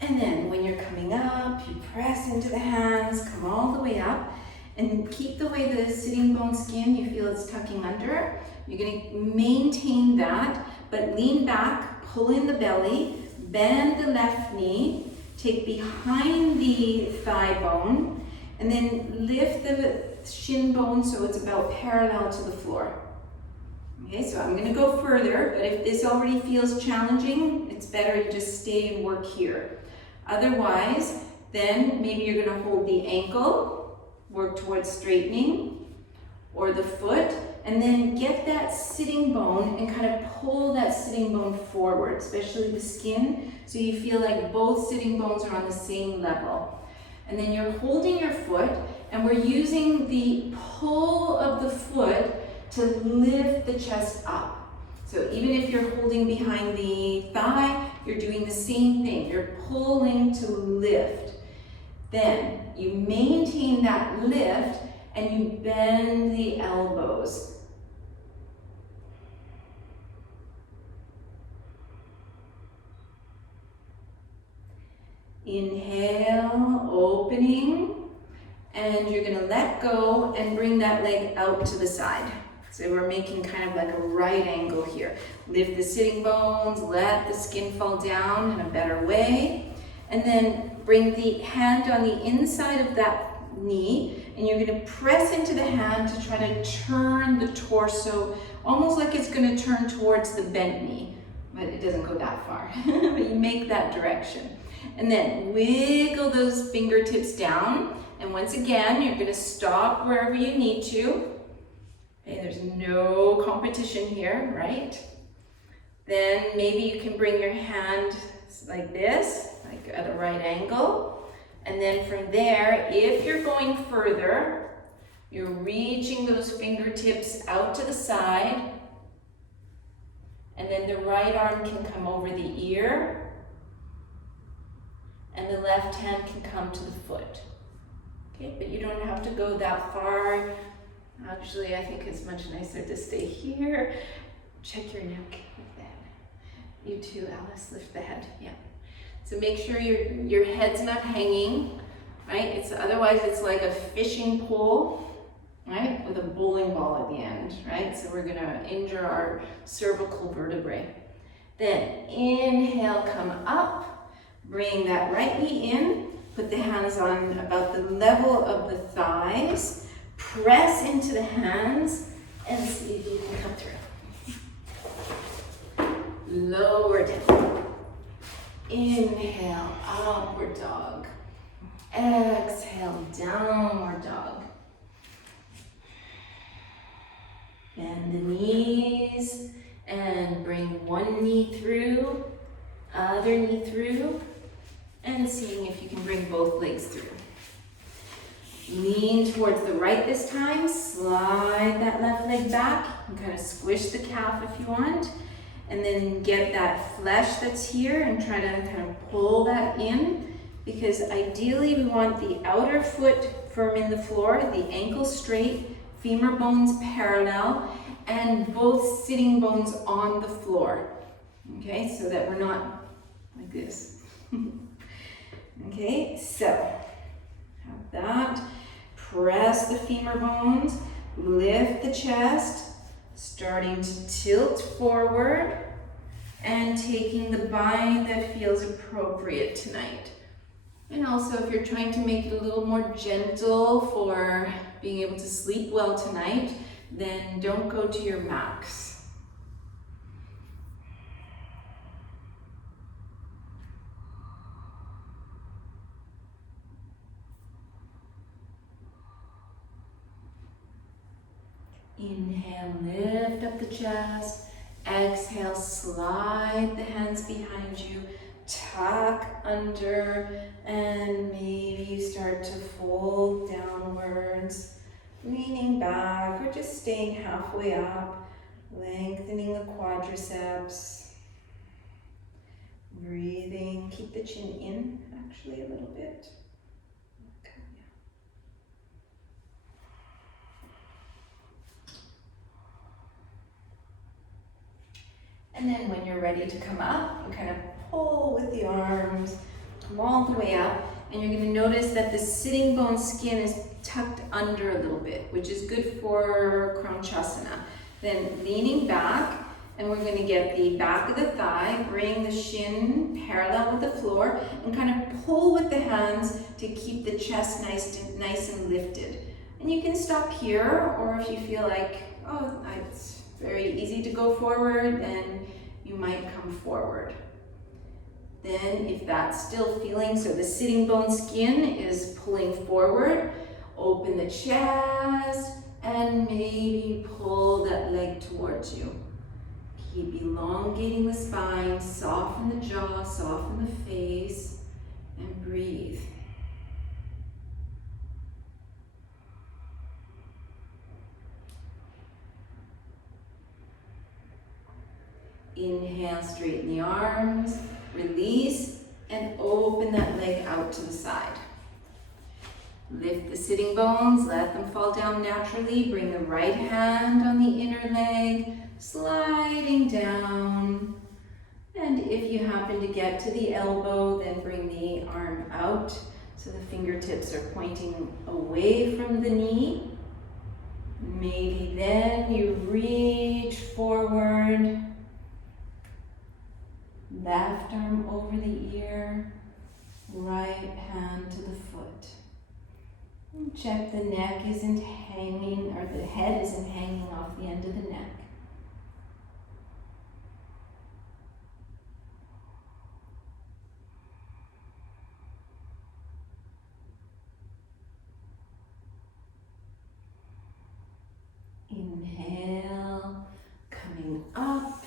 And then when you're coming up, you press into the hands, come all the way up, and keep the way the sitting bone skin, you feel it's tucking under. You're gonna maintain that, but lean back, pull in the belly, bend the left knee, take behind the thigh bone, and then lift the shin bone so it's about parallel to the floor. Okay, so I'm gonna go further, but if this already feels challenging, it's better you just stay and work here. Otherwise, then maybe you're gonna hold the ankle, work towards straightening, or the foot, and then get that sitting bone and kind of pull that sitting bone forward, especially the skin, so you feel like both sitting bones are on the same level. And then you're holding your foot, and we're using the pull of the foot to lift the chest up. So even if you're holding behind the thigh, you're doing the same thing. You're pulling to lift. Then you maintain that lift and you bend the elbows. Inhale, opening, and you're gonna let go and bring that leg out to the side. So we're making kind of like a right angle here. Lift the sitting bones, let the skin fall down in a better way. And then bring the hand on the inside of that knee, and you're gonna press into the hand to try to turn the torso, almost like it's gonna turn towards the bent knee, but it doesn't go that far, but you make that direction. And then wiggle those fingertips down, and once again, you're gonna stop wherever you need to. Okay, there's no competition here, right? Then maybe you can bring your hand like this, like at a right angle. And then from there, if you're going further, you're reaching those fingertips out to the side. And then the right arm can come over the ear. And the left hand can come to the foot. Okay, but you don't have to go that far. Actually, I think it's much nicer to stay here. Check your neck with that. You too, Alice, lift the head, yeah. So make sure your head's not hanging, right? Otherwise it's like a fishing pole, right? With a bowling ball at the end, right? So we're gonna injure our cervical vertebrae. Then inhale, come up, bring that right knee in, put the hands on about the level of the thighs, press into the hands, and see if you can come through. Lower down. Inhale, upward dog. Exhale, downward dog. Bend the knees and bring one knee through, other knee through, and seeing if you can bring both legs through. Lean towards the right this time, slide that left leg back, and kind of squish the calf if you want. And then get that flesh that's here and try to kind of pull that in, because ideally we want the outer foot firm in the floor, the ankle straight, femur bones parallel, and both sitting bones on the floor. Okay, so that we're not like this. Okay, so have that. Press the femur bones, lift the chest, starting to tilt forward and taking the bind that feels appropriate tonight. And also, if you're trying to make it a little more gentle for being able to sleep well tonight, then don't go to your max. Inhale, lift up the chest. Exhale, slide the hands behind you, tuck under, and maybe you start to fold downwards, leaning back or just staying halfway up, lengthening the quadriceps. Breathing, keep the chin in actually a little bit. And then when you're ready to come up, you kind of pull with the arms, come all the way up, And you're going to notice that the sitting bone skin is tucked under a little bit, which is good for Kranchasana. Then leaning back, and we're going to get the back of the thigh, bring the shin parallel with the floor, and kind of pull with the hands to keep the chest nice and lifted. And you can stop here, or if you feel like, oh, it's very easy to go forward, then you might come forward. Then if that's still feeling, so the sitting bone skin is pulling forward, open the chest, and maybe pull that leg towards you. Keep elongating the spine, soften the jaw, soften the face, and breathe. Inhale, straighten the arms, release, and open that leg out to the side. Lift the sitting bones, let them fall down naturally. Bring the right hand on the inner leg, sliding down. And if you happen to get to the elbow, then bring the arm out so the fingertips are pointing away from the knee. Maybe then you reach forward. Left arm over the ear, right hand to the foot. And check the neck isn't hanging, or the head isn't hanging off the end of the neck. Inhale, coming up,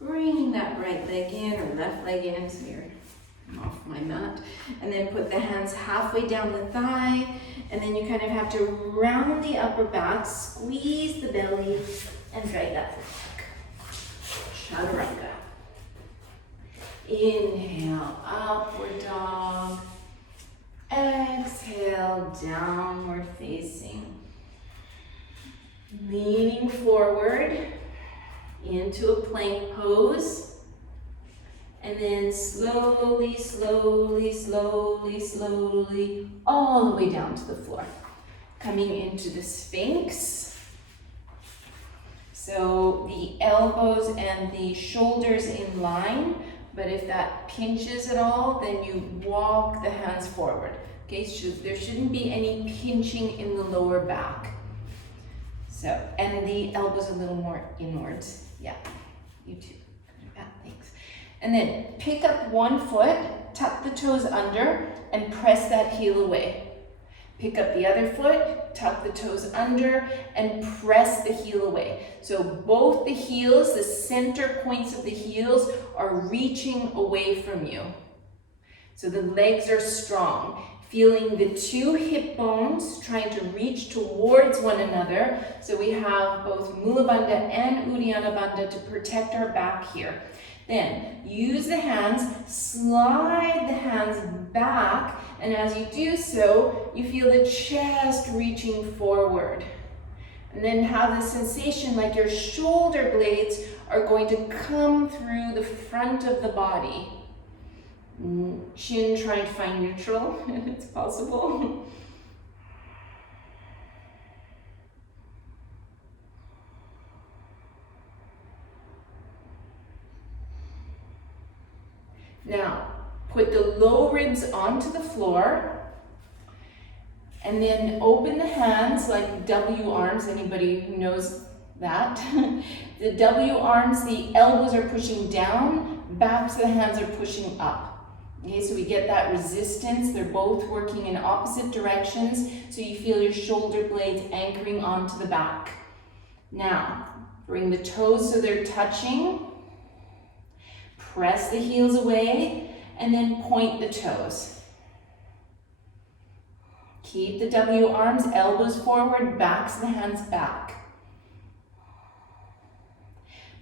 bringing that right leg in or left leg in, so you're off my mat, and then put the hands halfway down the thigh, and then you kind of have to round the upper back, squeeze the belly, and drag that back. Chaturanga. Inhale, upward dog. Exhale, downward facing. Leaning forward into a plank pose. And then slowly, slowly, slowly, slowly, all the way down to the floor. Coming into the Sphinx. So the elbows and the shoulders in line, but if that pinches at all, then you walk the hands forward. Okay, so there shouldn't be any pinching in the lower back. So, and the elbows a little more inwards. Yeah, you too. Thanks. And then pick up one foot, tuck the toes under, and press that heel away. Pick up the other foot, tuck the toes under, and press the heel away. So both the heels, the center points of the heels, are reaching away from you. So the legs are strong. Feeling the two hip bones trying to reach towards one another. So we have both Mula Bandha and Uddiyana Bandha to protect our back here. Then use the hands, slide the hands back, and as you do so, you feel the chest reaching forward. And then have the sensation like your shoulder blades are going to come through the front of the body. Chin trying to find neutral, if it's possible. Now, put the low ribs onto the floor, and then open the hands like W arms. Anybody who knows that? The W arms, the elbows are pushing down, backs of the hands are pushing up. Okay, so we get that resistance. They're both working in opposite directions, so you feel your shoulder blades anchoring onto the back. Now, bring the toes so they're touching. Press the heels away, and then point the toes. Keep the W arms, elbows forward, backs of the hands back.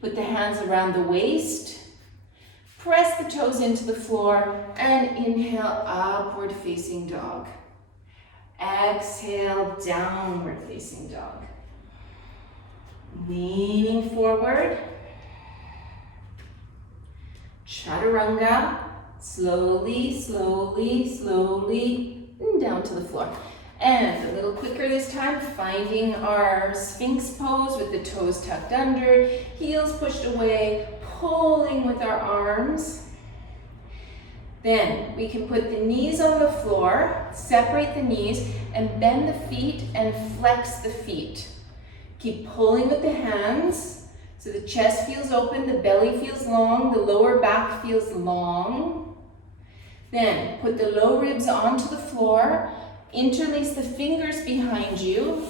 Put the hands around the waist. Press the toes into the floor and inhale, upward facing dog. Exhale, downward facing dog. Leaning forward. Chaturanga. Slowly, slowly, slowly, and down to the floor. And a little quicker this time, finding our Sphinx pose with the toes tucked under, heels pushed away, pulling with our arms. Then we can put the knees on the floor, separate the knees, and bend the feet and flex the feet. Keep pulling with the hands, so the chest feels open, the belly feels long, the lower back feels long. Then put the low ribs onto the floor, interlace the fingers behind you,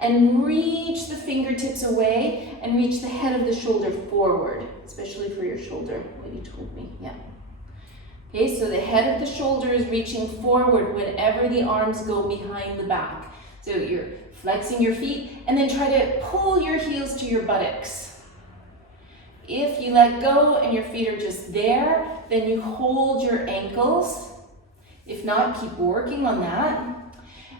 and reach the fingertips away and reach the head of the shoulder forward, especially for your shoulder, what you told me, yeah. Okay, so the head of the shoulder is reaching forward whenever the arms go behind the back. So you're flexing your feet and then try to pull your heels to your buttocks. If you let go and your feet are just there, then you hold your ankles. If not, keep working on that.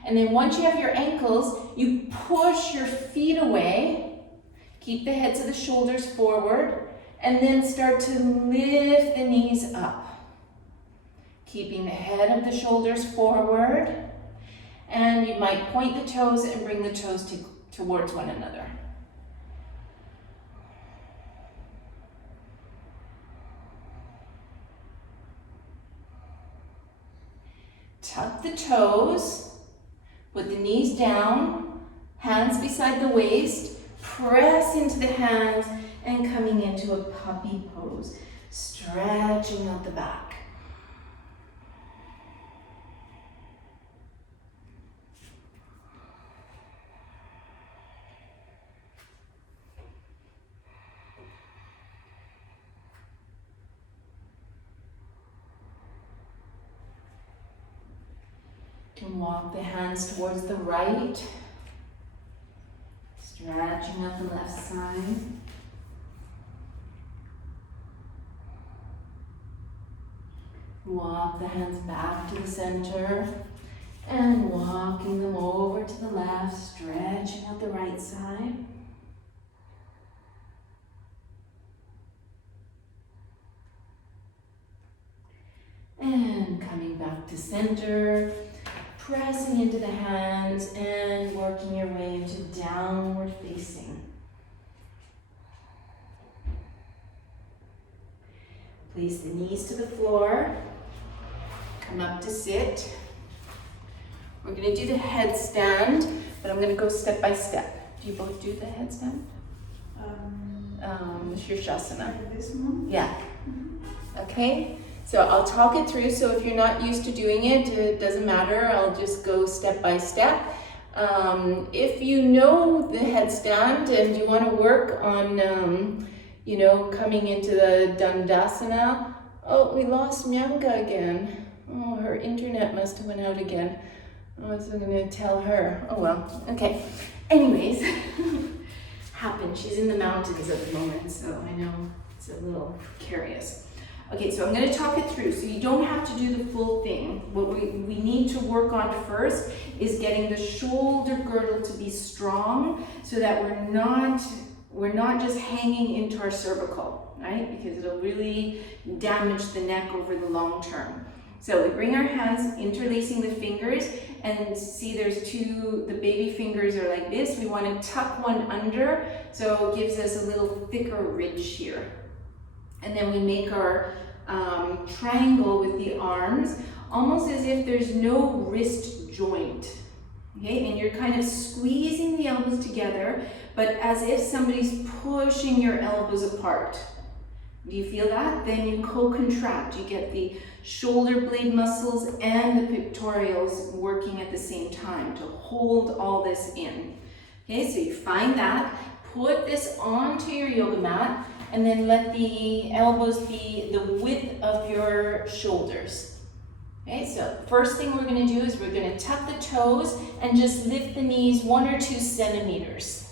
And then once you have your ankles, you push your feet away, keep the heads of the shoulders forward, and then start to lift the knees up. Keeping the head of the shoulders forward, and you might point the toes and bring the toes towards one another. Tuck the toes, put the knees down, hands beside the waist, press into the hands, and coming into a puppy pose, stretching out the back. You can walk the hands towards the right, stretching out the left side. Walk the hands back to the center and walking them over to the left, stretching out the right side. And coming back to center. Pressing into the hands and working your way into downward facing. Place the knees to the floor. Come up to sit. We're going to do the headstand, but I'm going to go step by step. Do you both do the headstand? Shavasana. This one? Yeah. Okay. So I'll talk it through, so if you're not used to doing it, it doesn't matter, I'll just go step by step. If you know the headstand and you want to work on, coming into the Dandasana. Oh, we lost Myanga again. Oh, her internet must have went out again. I was going to tell her. Oh well, okay. Anyways, happens. She's in the mountains at the moment, so I know it's a little curious. Okay, so I'm going to talk it through, so you don't have to do the full thing. What we need to work on first is getting the shoulder girdle to be strong so that we're not just hanging into our cervical, right? Because it'll really damage the neck over the long term. So we bring our hands, interlacing the fingers, and see there's two, the baby fingers are like this. We want to tuck one under, so it gives us a little thicker ridge here. And then we make our triangle with the arms, almost as if there's no wrist joint. Okay, and you're kind of squeezing the elbows together, but as if somebody's pushing your elbows apart. Do you feel that? Then you co-contract. You get the shoulder blade muscles and the pectorals working at the same time to hold all this in. Okay, so you find that, put this onto your yoga mat, and then let the elbows be the width of your shoulders. Okay, so first thing we're going to do is we're going to tuck the toes and just lift the knees 1 or 2 centimeters.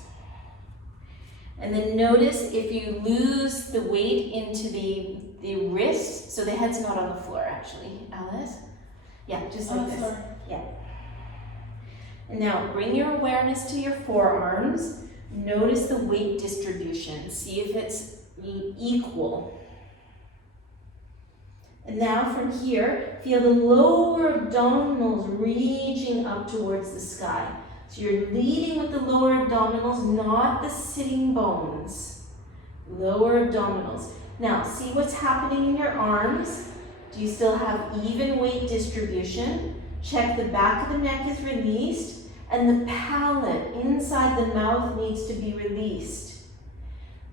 And then notice if you lose the weight into the wrist, so the head's not on the floor actually, Alice. Yeah, just like this. Sorry. Yeah. And now bring your awareness to your forearms. Notice the weight distribution. See if it's equal. And now from here, feel the lower abdominals reaching up towards the sky. So you're leading with the lower abdominals, not the sitting bones. Lower abdominals. Now, see what's happening in your arms. Do you still have even weight distribution? Check the back of the neck is released, and the palate inside the mouth needs to be released.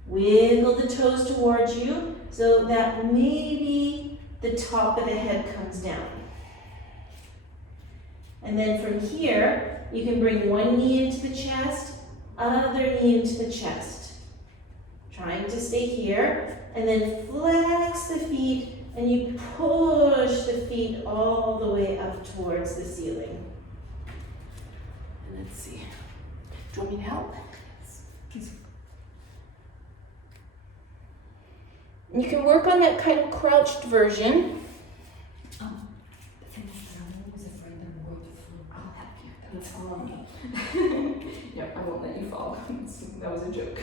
Wiggle the toes towards you so that maybe the top of the head comes down. And then from here, you can bring one knee into the chest, other knee into the chest. Trying to stay here, and then flex the feet, and you push the feet all the way up towards the ceiling. And let's see. Do you want me to help? You can work on that kind of crouched version. Yep, I won't let you fall. That was a joke.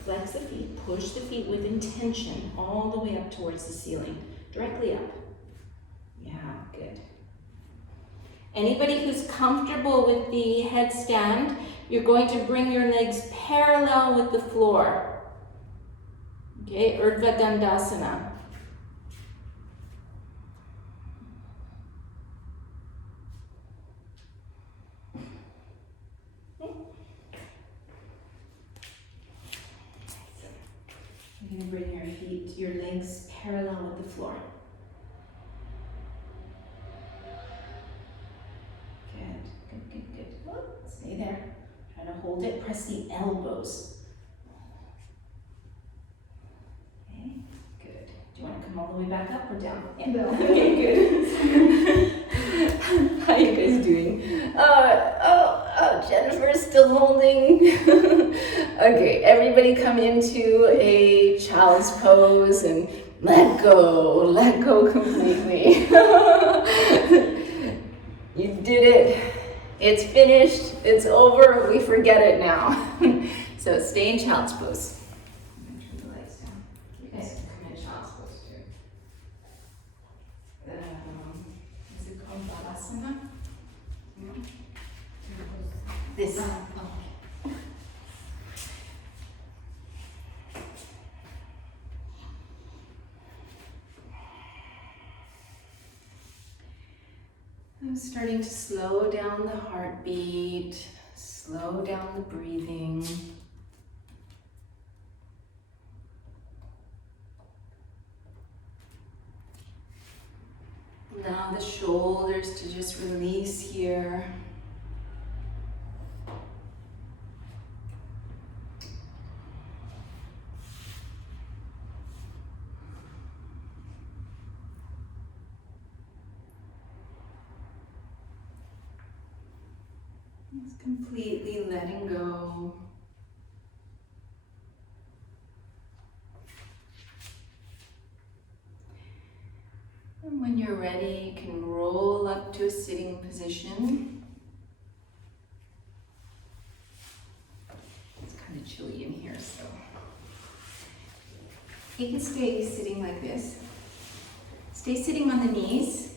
Flex the feet, push the feet with intention all the way up towards the ceiling, directly up. Yeah, good. Anybody who's comfortable with the headstand, you're going to bring your legs parallel with the floor. Okay, Urdhva Dandasana. You're going to bring your feet, your legs parallel with the floor. Good. Oh, stay there. Try to hold it. Press the elbows. Okay, good. Do you want to come all the way back up or down? Yeah. No. Okay, good. How you guys doing? Jennifer's still holding. Okay, everybody come into a child's pose and let go completely. You did it. It's finished, it's over, we forget it now. So stay in child's pose. Turn the lights down. You guys can come in child's pose too. Is it called Shavasana? This. I'm starting to slow down the heartbeat, slow down the breathing. Allow the shoulders to just release here. Just completely letting go. And when you're ready, you can roll up to a sitting position. It's kind of chilly in here, so you can stay sitting like this. Stay sitting on the knees.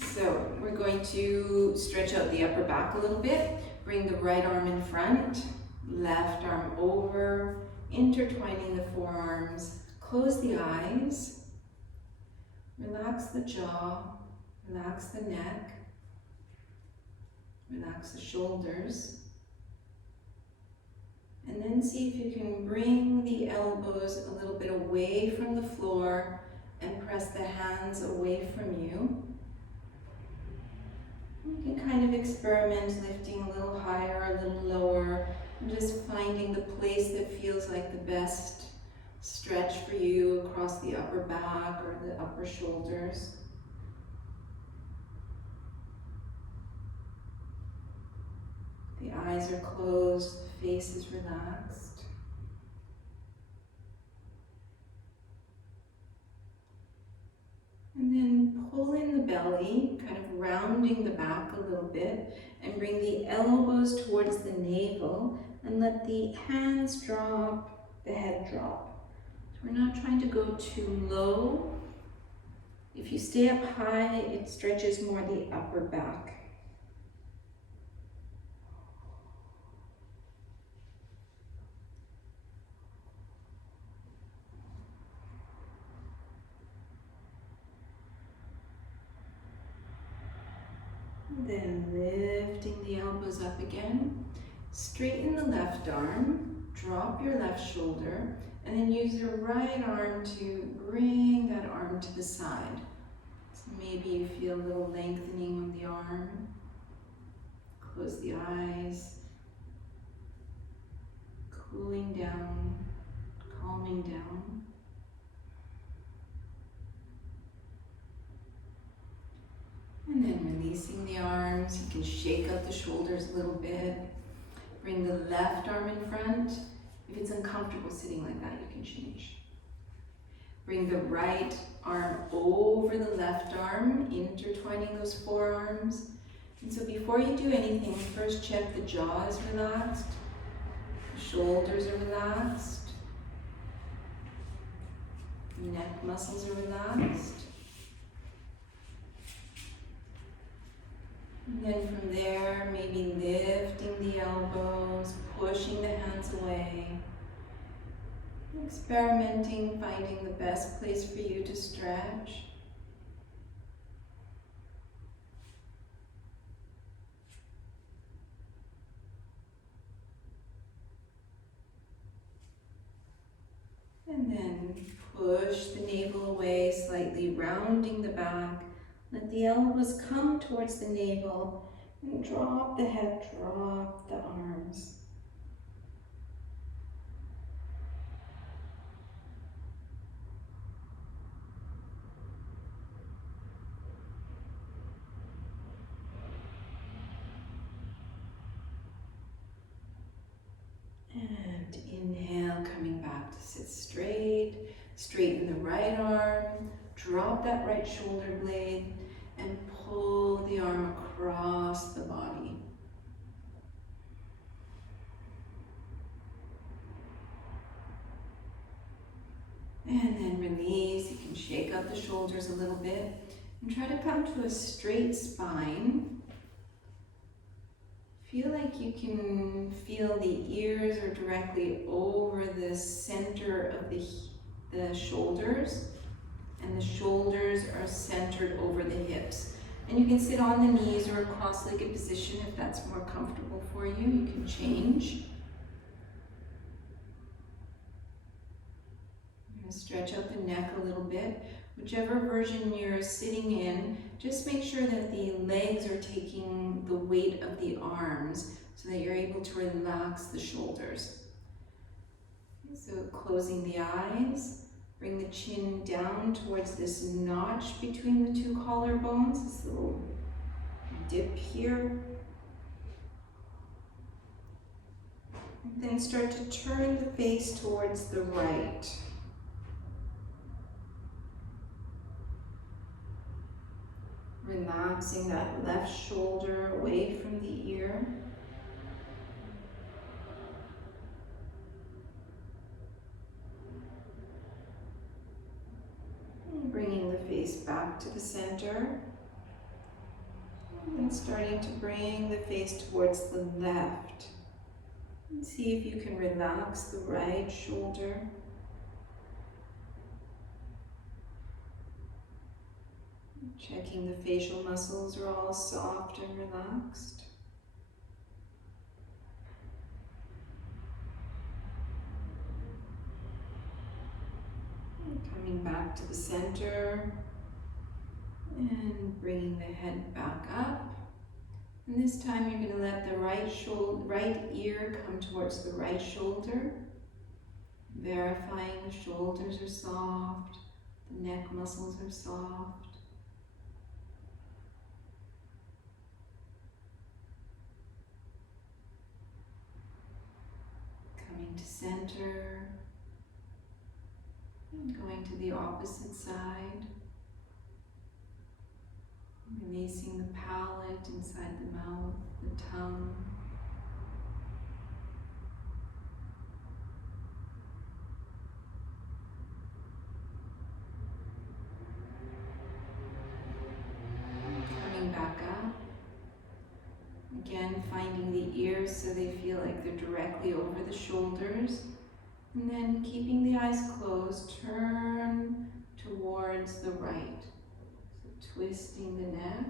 So we're going to stretch out the upper back a little bit. Bring the right arm in front, left arm over, intertwining the forearms. Close the eyes. Relax the jaw, relax the neck, relax the shoulders. And then see if you can bring the elbows a little bit away from the floor and press the hands away from you. You can kind of experiment lifting a little higher, a little lower, and just finding the place that feels like the best stretch for you across the upper back or the upper shoulders. The eyes are closed, the face is relaxed. And then pull in the belly, kind of rounding the back a little bit, and bring the elbows towards the navel and let the hands drop, the head drop. So we're not trying to go too low. If you stay up high, it stretches more the upper back. Then lifting the elbows up again, straighten the left arm, drop your left shoulder, and then use your right arm to bring that arm to the side. So maybe you feel a little lengthening of the arm. Close the eyes, cooling down, calming down. And then releasing the arms, you can shake out the shoulders a little bit. Bring the left arm in front. If it's uncomfortable sitting like that, you can change. Bring the right arm over the left arm, intertwining those forearms. And so before you do anything, first check the jaw is relaxed, the shoulders are relaxed, the neck muscles are relaxed. And then from there, maybe lifting the elbows, pushing the hands away. Experimenting, finding the best place for you to stretch. And then push the navel away, slightly rounding the back. Let the elbows come towards the navel and drop the head, drop the arms. And inhale, coming back to sit straight. Straighten the right arm, drop that right shoulder blade, and pull the arm across the body. And then release. You can shake out the shoulders a little bit and try to come to a straight spine. Feel like you can feel the ears are directly over the center of the shoulders, and the shoulders are centered over the hips. And you can sit on the knees or a cross-legged position if that's more comfortable for you. You can change. I'm going to stretch out the neck a little bit. Whichever version you're sitting in, just make sure that the legs are taking the weight of the arms so that you're able to relax the shoulders. So closing the eyes, bring the chin down towards this notch between the two collarbones, this little dip here. And then start to turn the face towards the right. Relaxing that left shoulder away from the ear. And bringing the face back to the center. And starting to bring the face towards the left. And see if you can relax the right shoulder. Checking the facial muscles are all soft and relaxed. And coming back to the center and bringing the head back up. And this time you're going to let the right ear come towards the right shoulder, verifying the shoulders are soft, the neck muscles are soft. Coming to center, and going to the opposite side. Releasing the palate inside the mouth, the tongue. Coming back up. Again, finding the ears so they feel like they're directly over the shoulders. And then keeping the eyes closed, turn towards the right. So twisting the neck.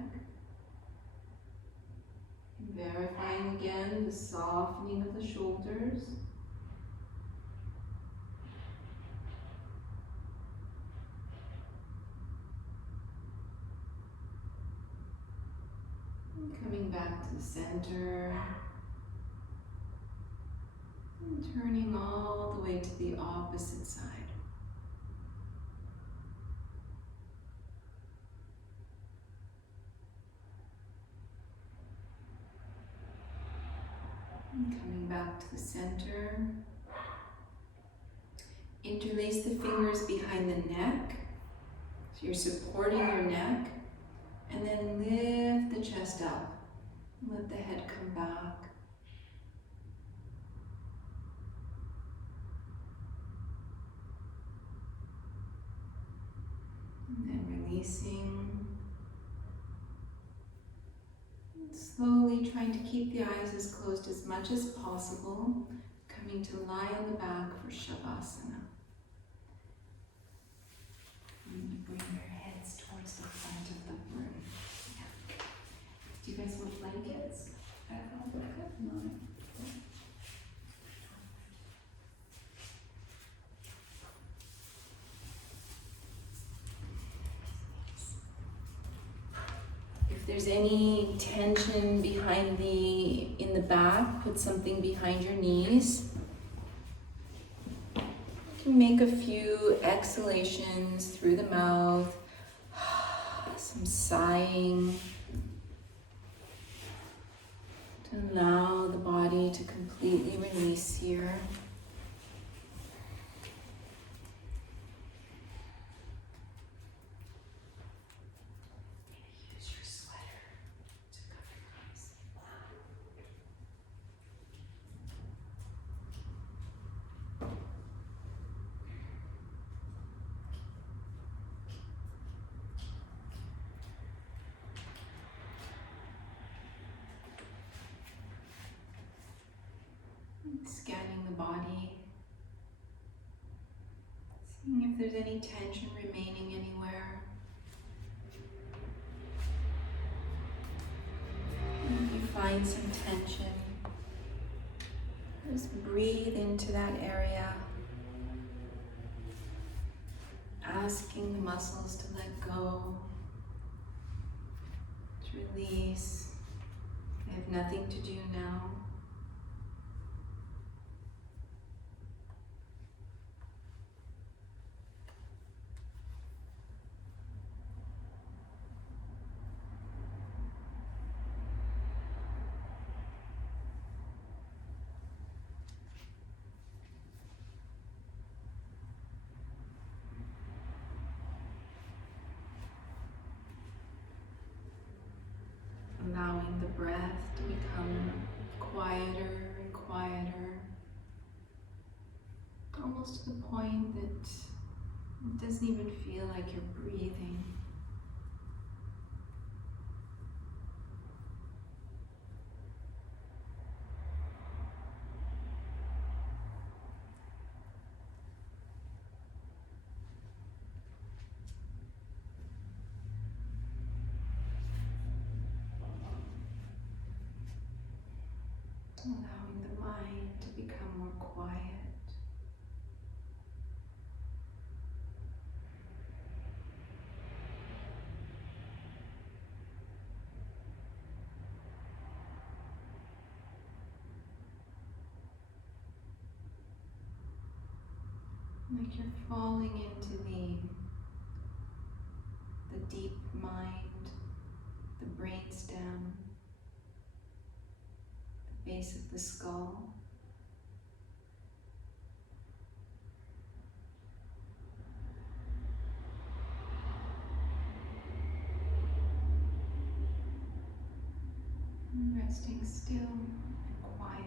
Verifying again the softening of the shoulders. And coming back to the center. And turning all the way to the opposite side. And coming back to the center. Interlace the fingers behind the neck. So you're supporting your neck. And then lift the chest up. Let the head come back. And then releasing. Slowly trying to keep the eyes as closed as much as possible. Coming to lie on the back for Shavasana. And bring your heads towards the front of the room. Yeah. Do you guys want blankets? I have a blanket? No. If there's any tension behind in the back, put something behind your knees. You can make a few exhalations through the mouth, some sighing, to allow the body to completely release here. Scanning the body, seeing if there's any tension remaining anywhere. If you find some tension, just breathe into that area, asking the muscles to let go, to release. They have nothing to do now. Allowing the breath to become quieter and quieter, almost to the point that it doesn't even feel like you're breathing. Allowing the mind to become more quiet. Like you're falling into the deep mind, the brainstem, base of the skull. Resting still and quiet.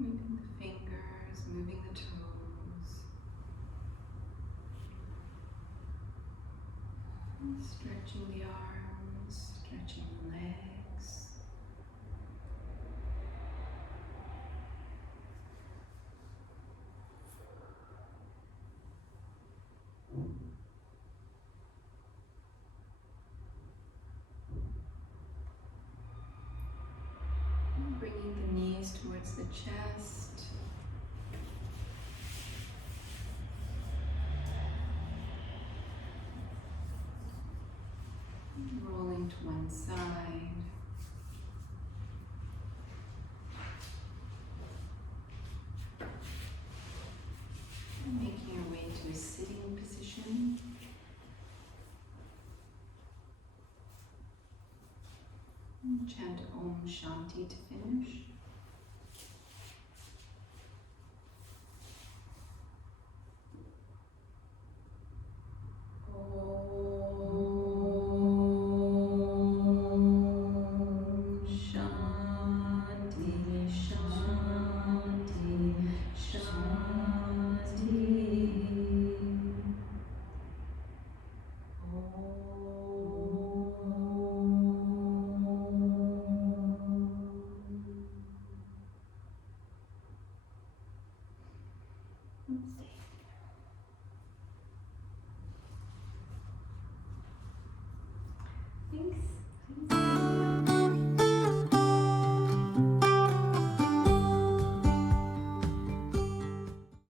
Moving the fingers, moving the toes. Stretching the arms, stretching the legs. Bringing the knees towards the chest. Rolling to one side. And making our way to a sitting position. Chant Om Shanti to finish. Om Shanti, Shanti, Shanti.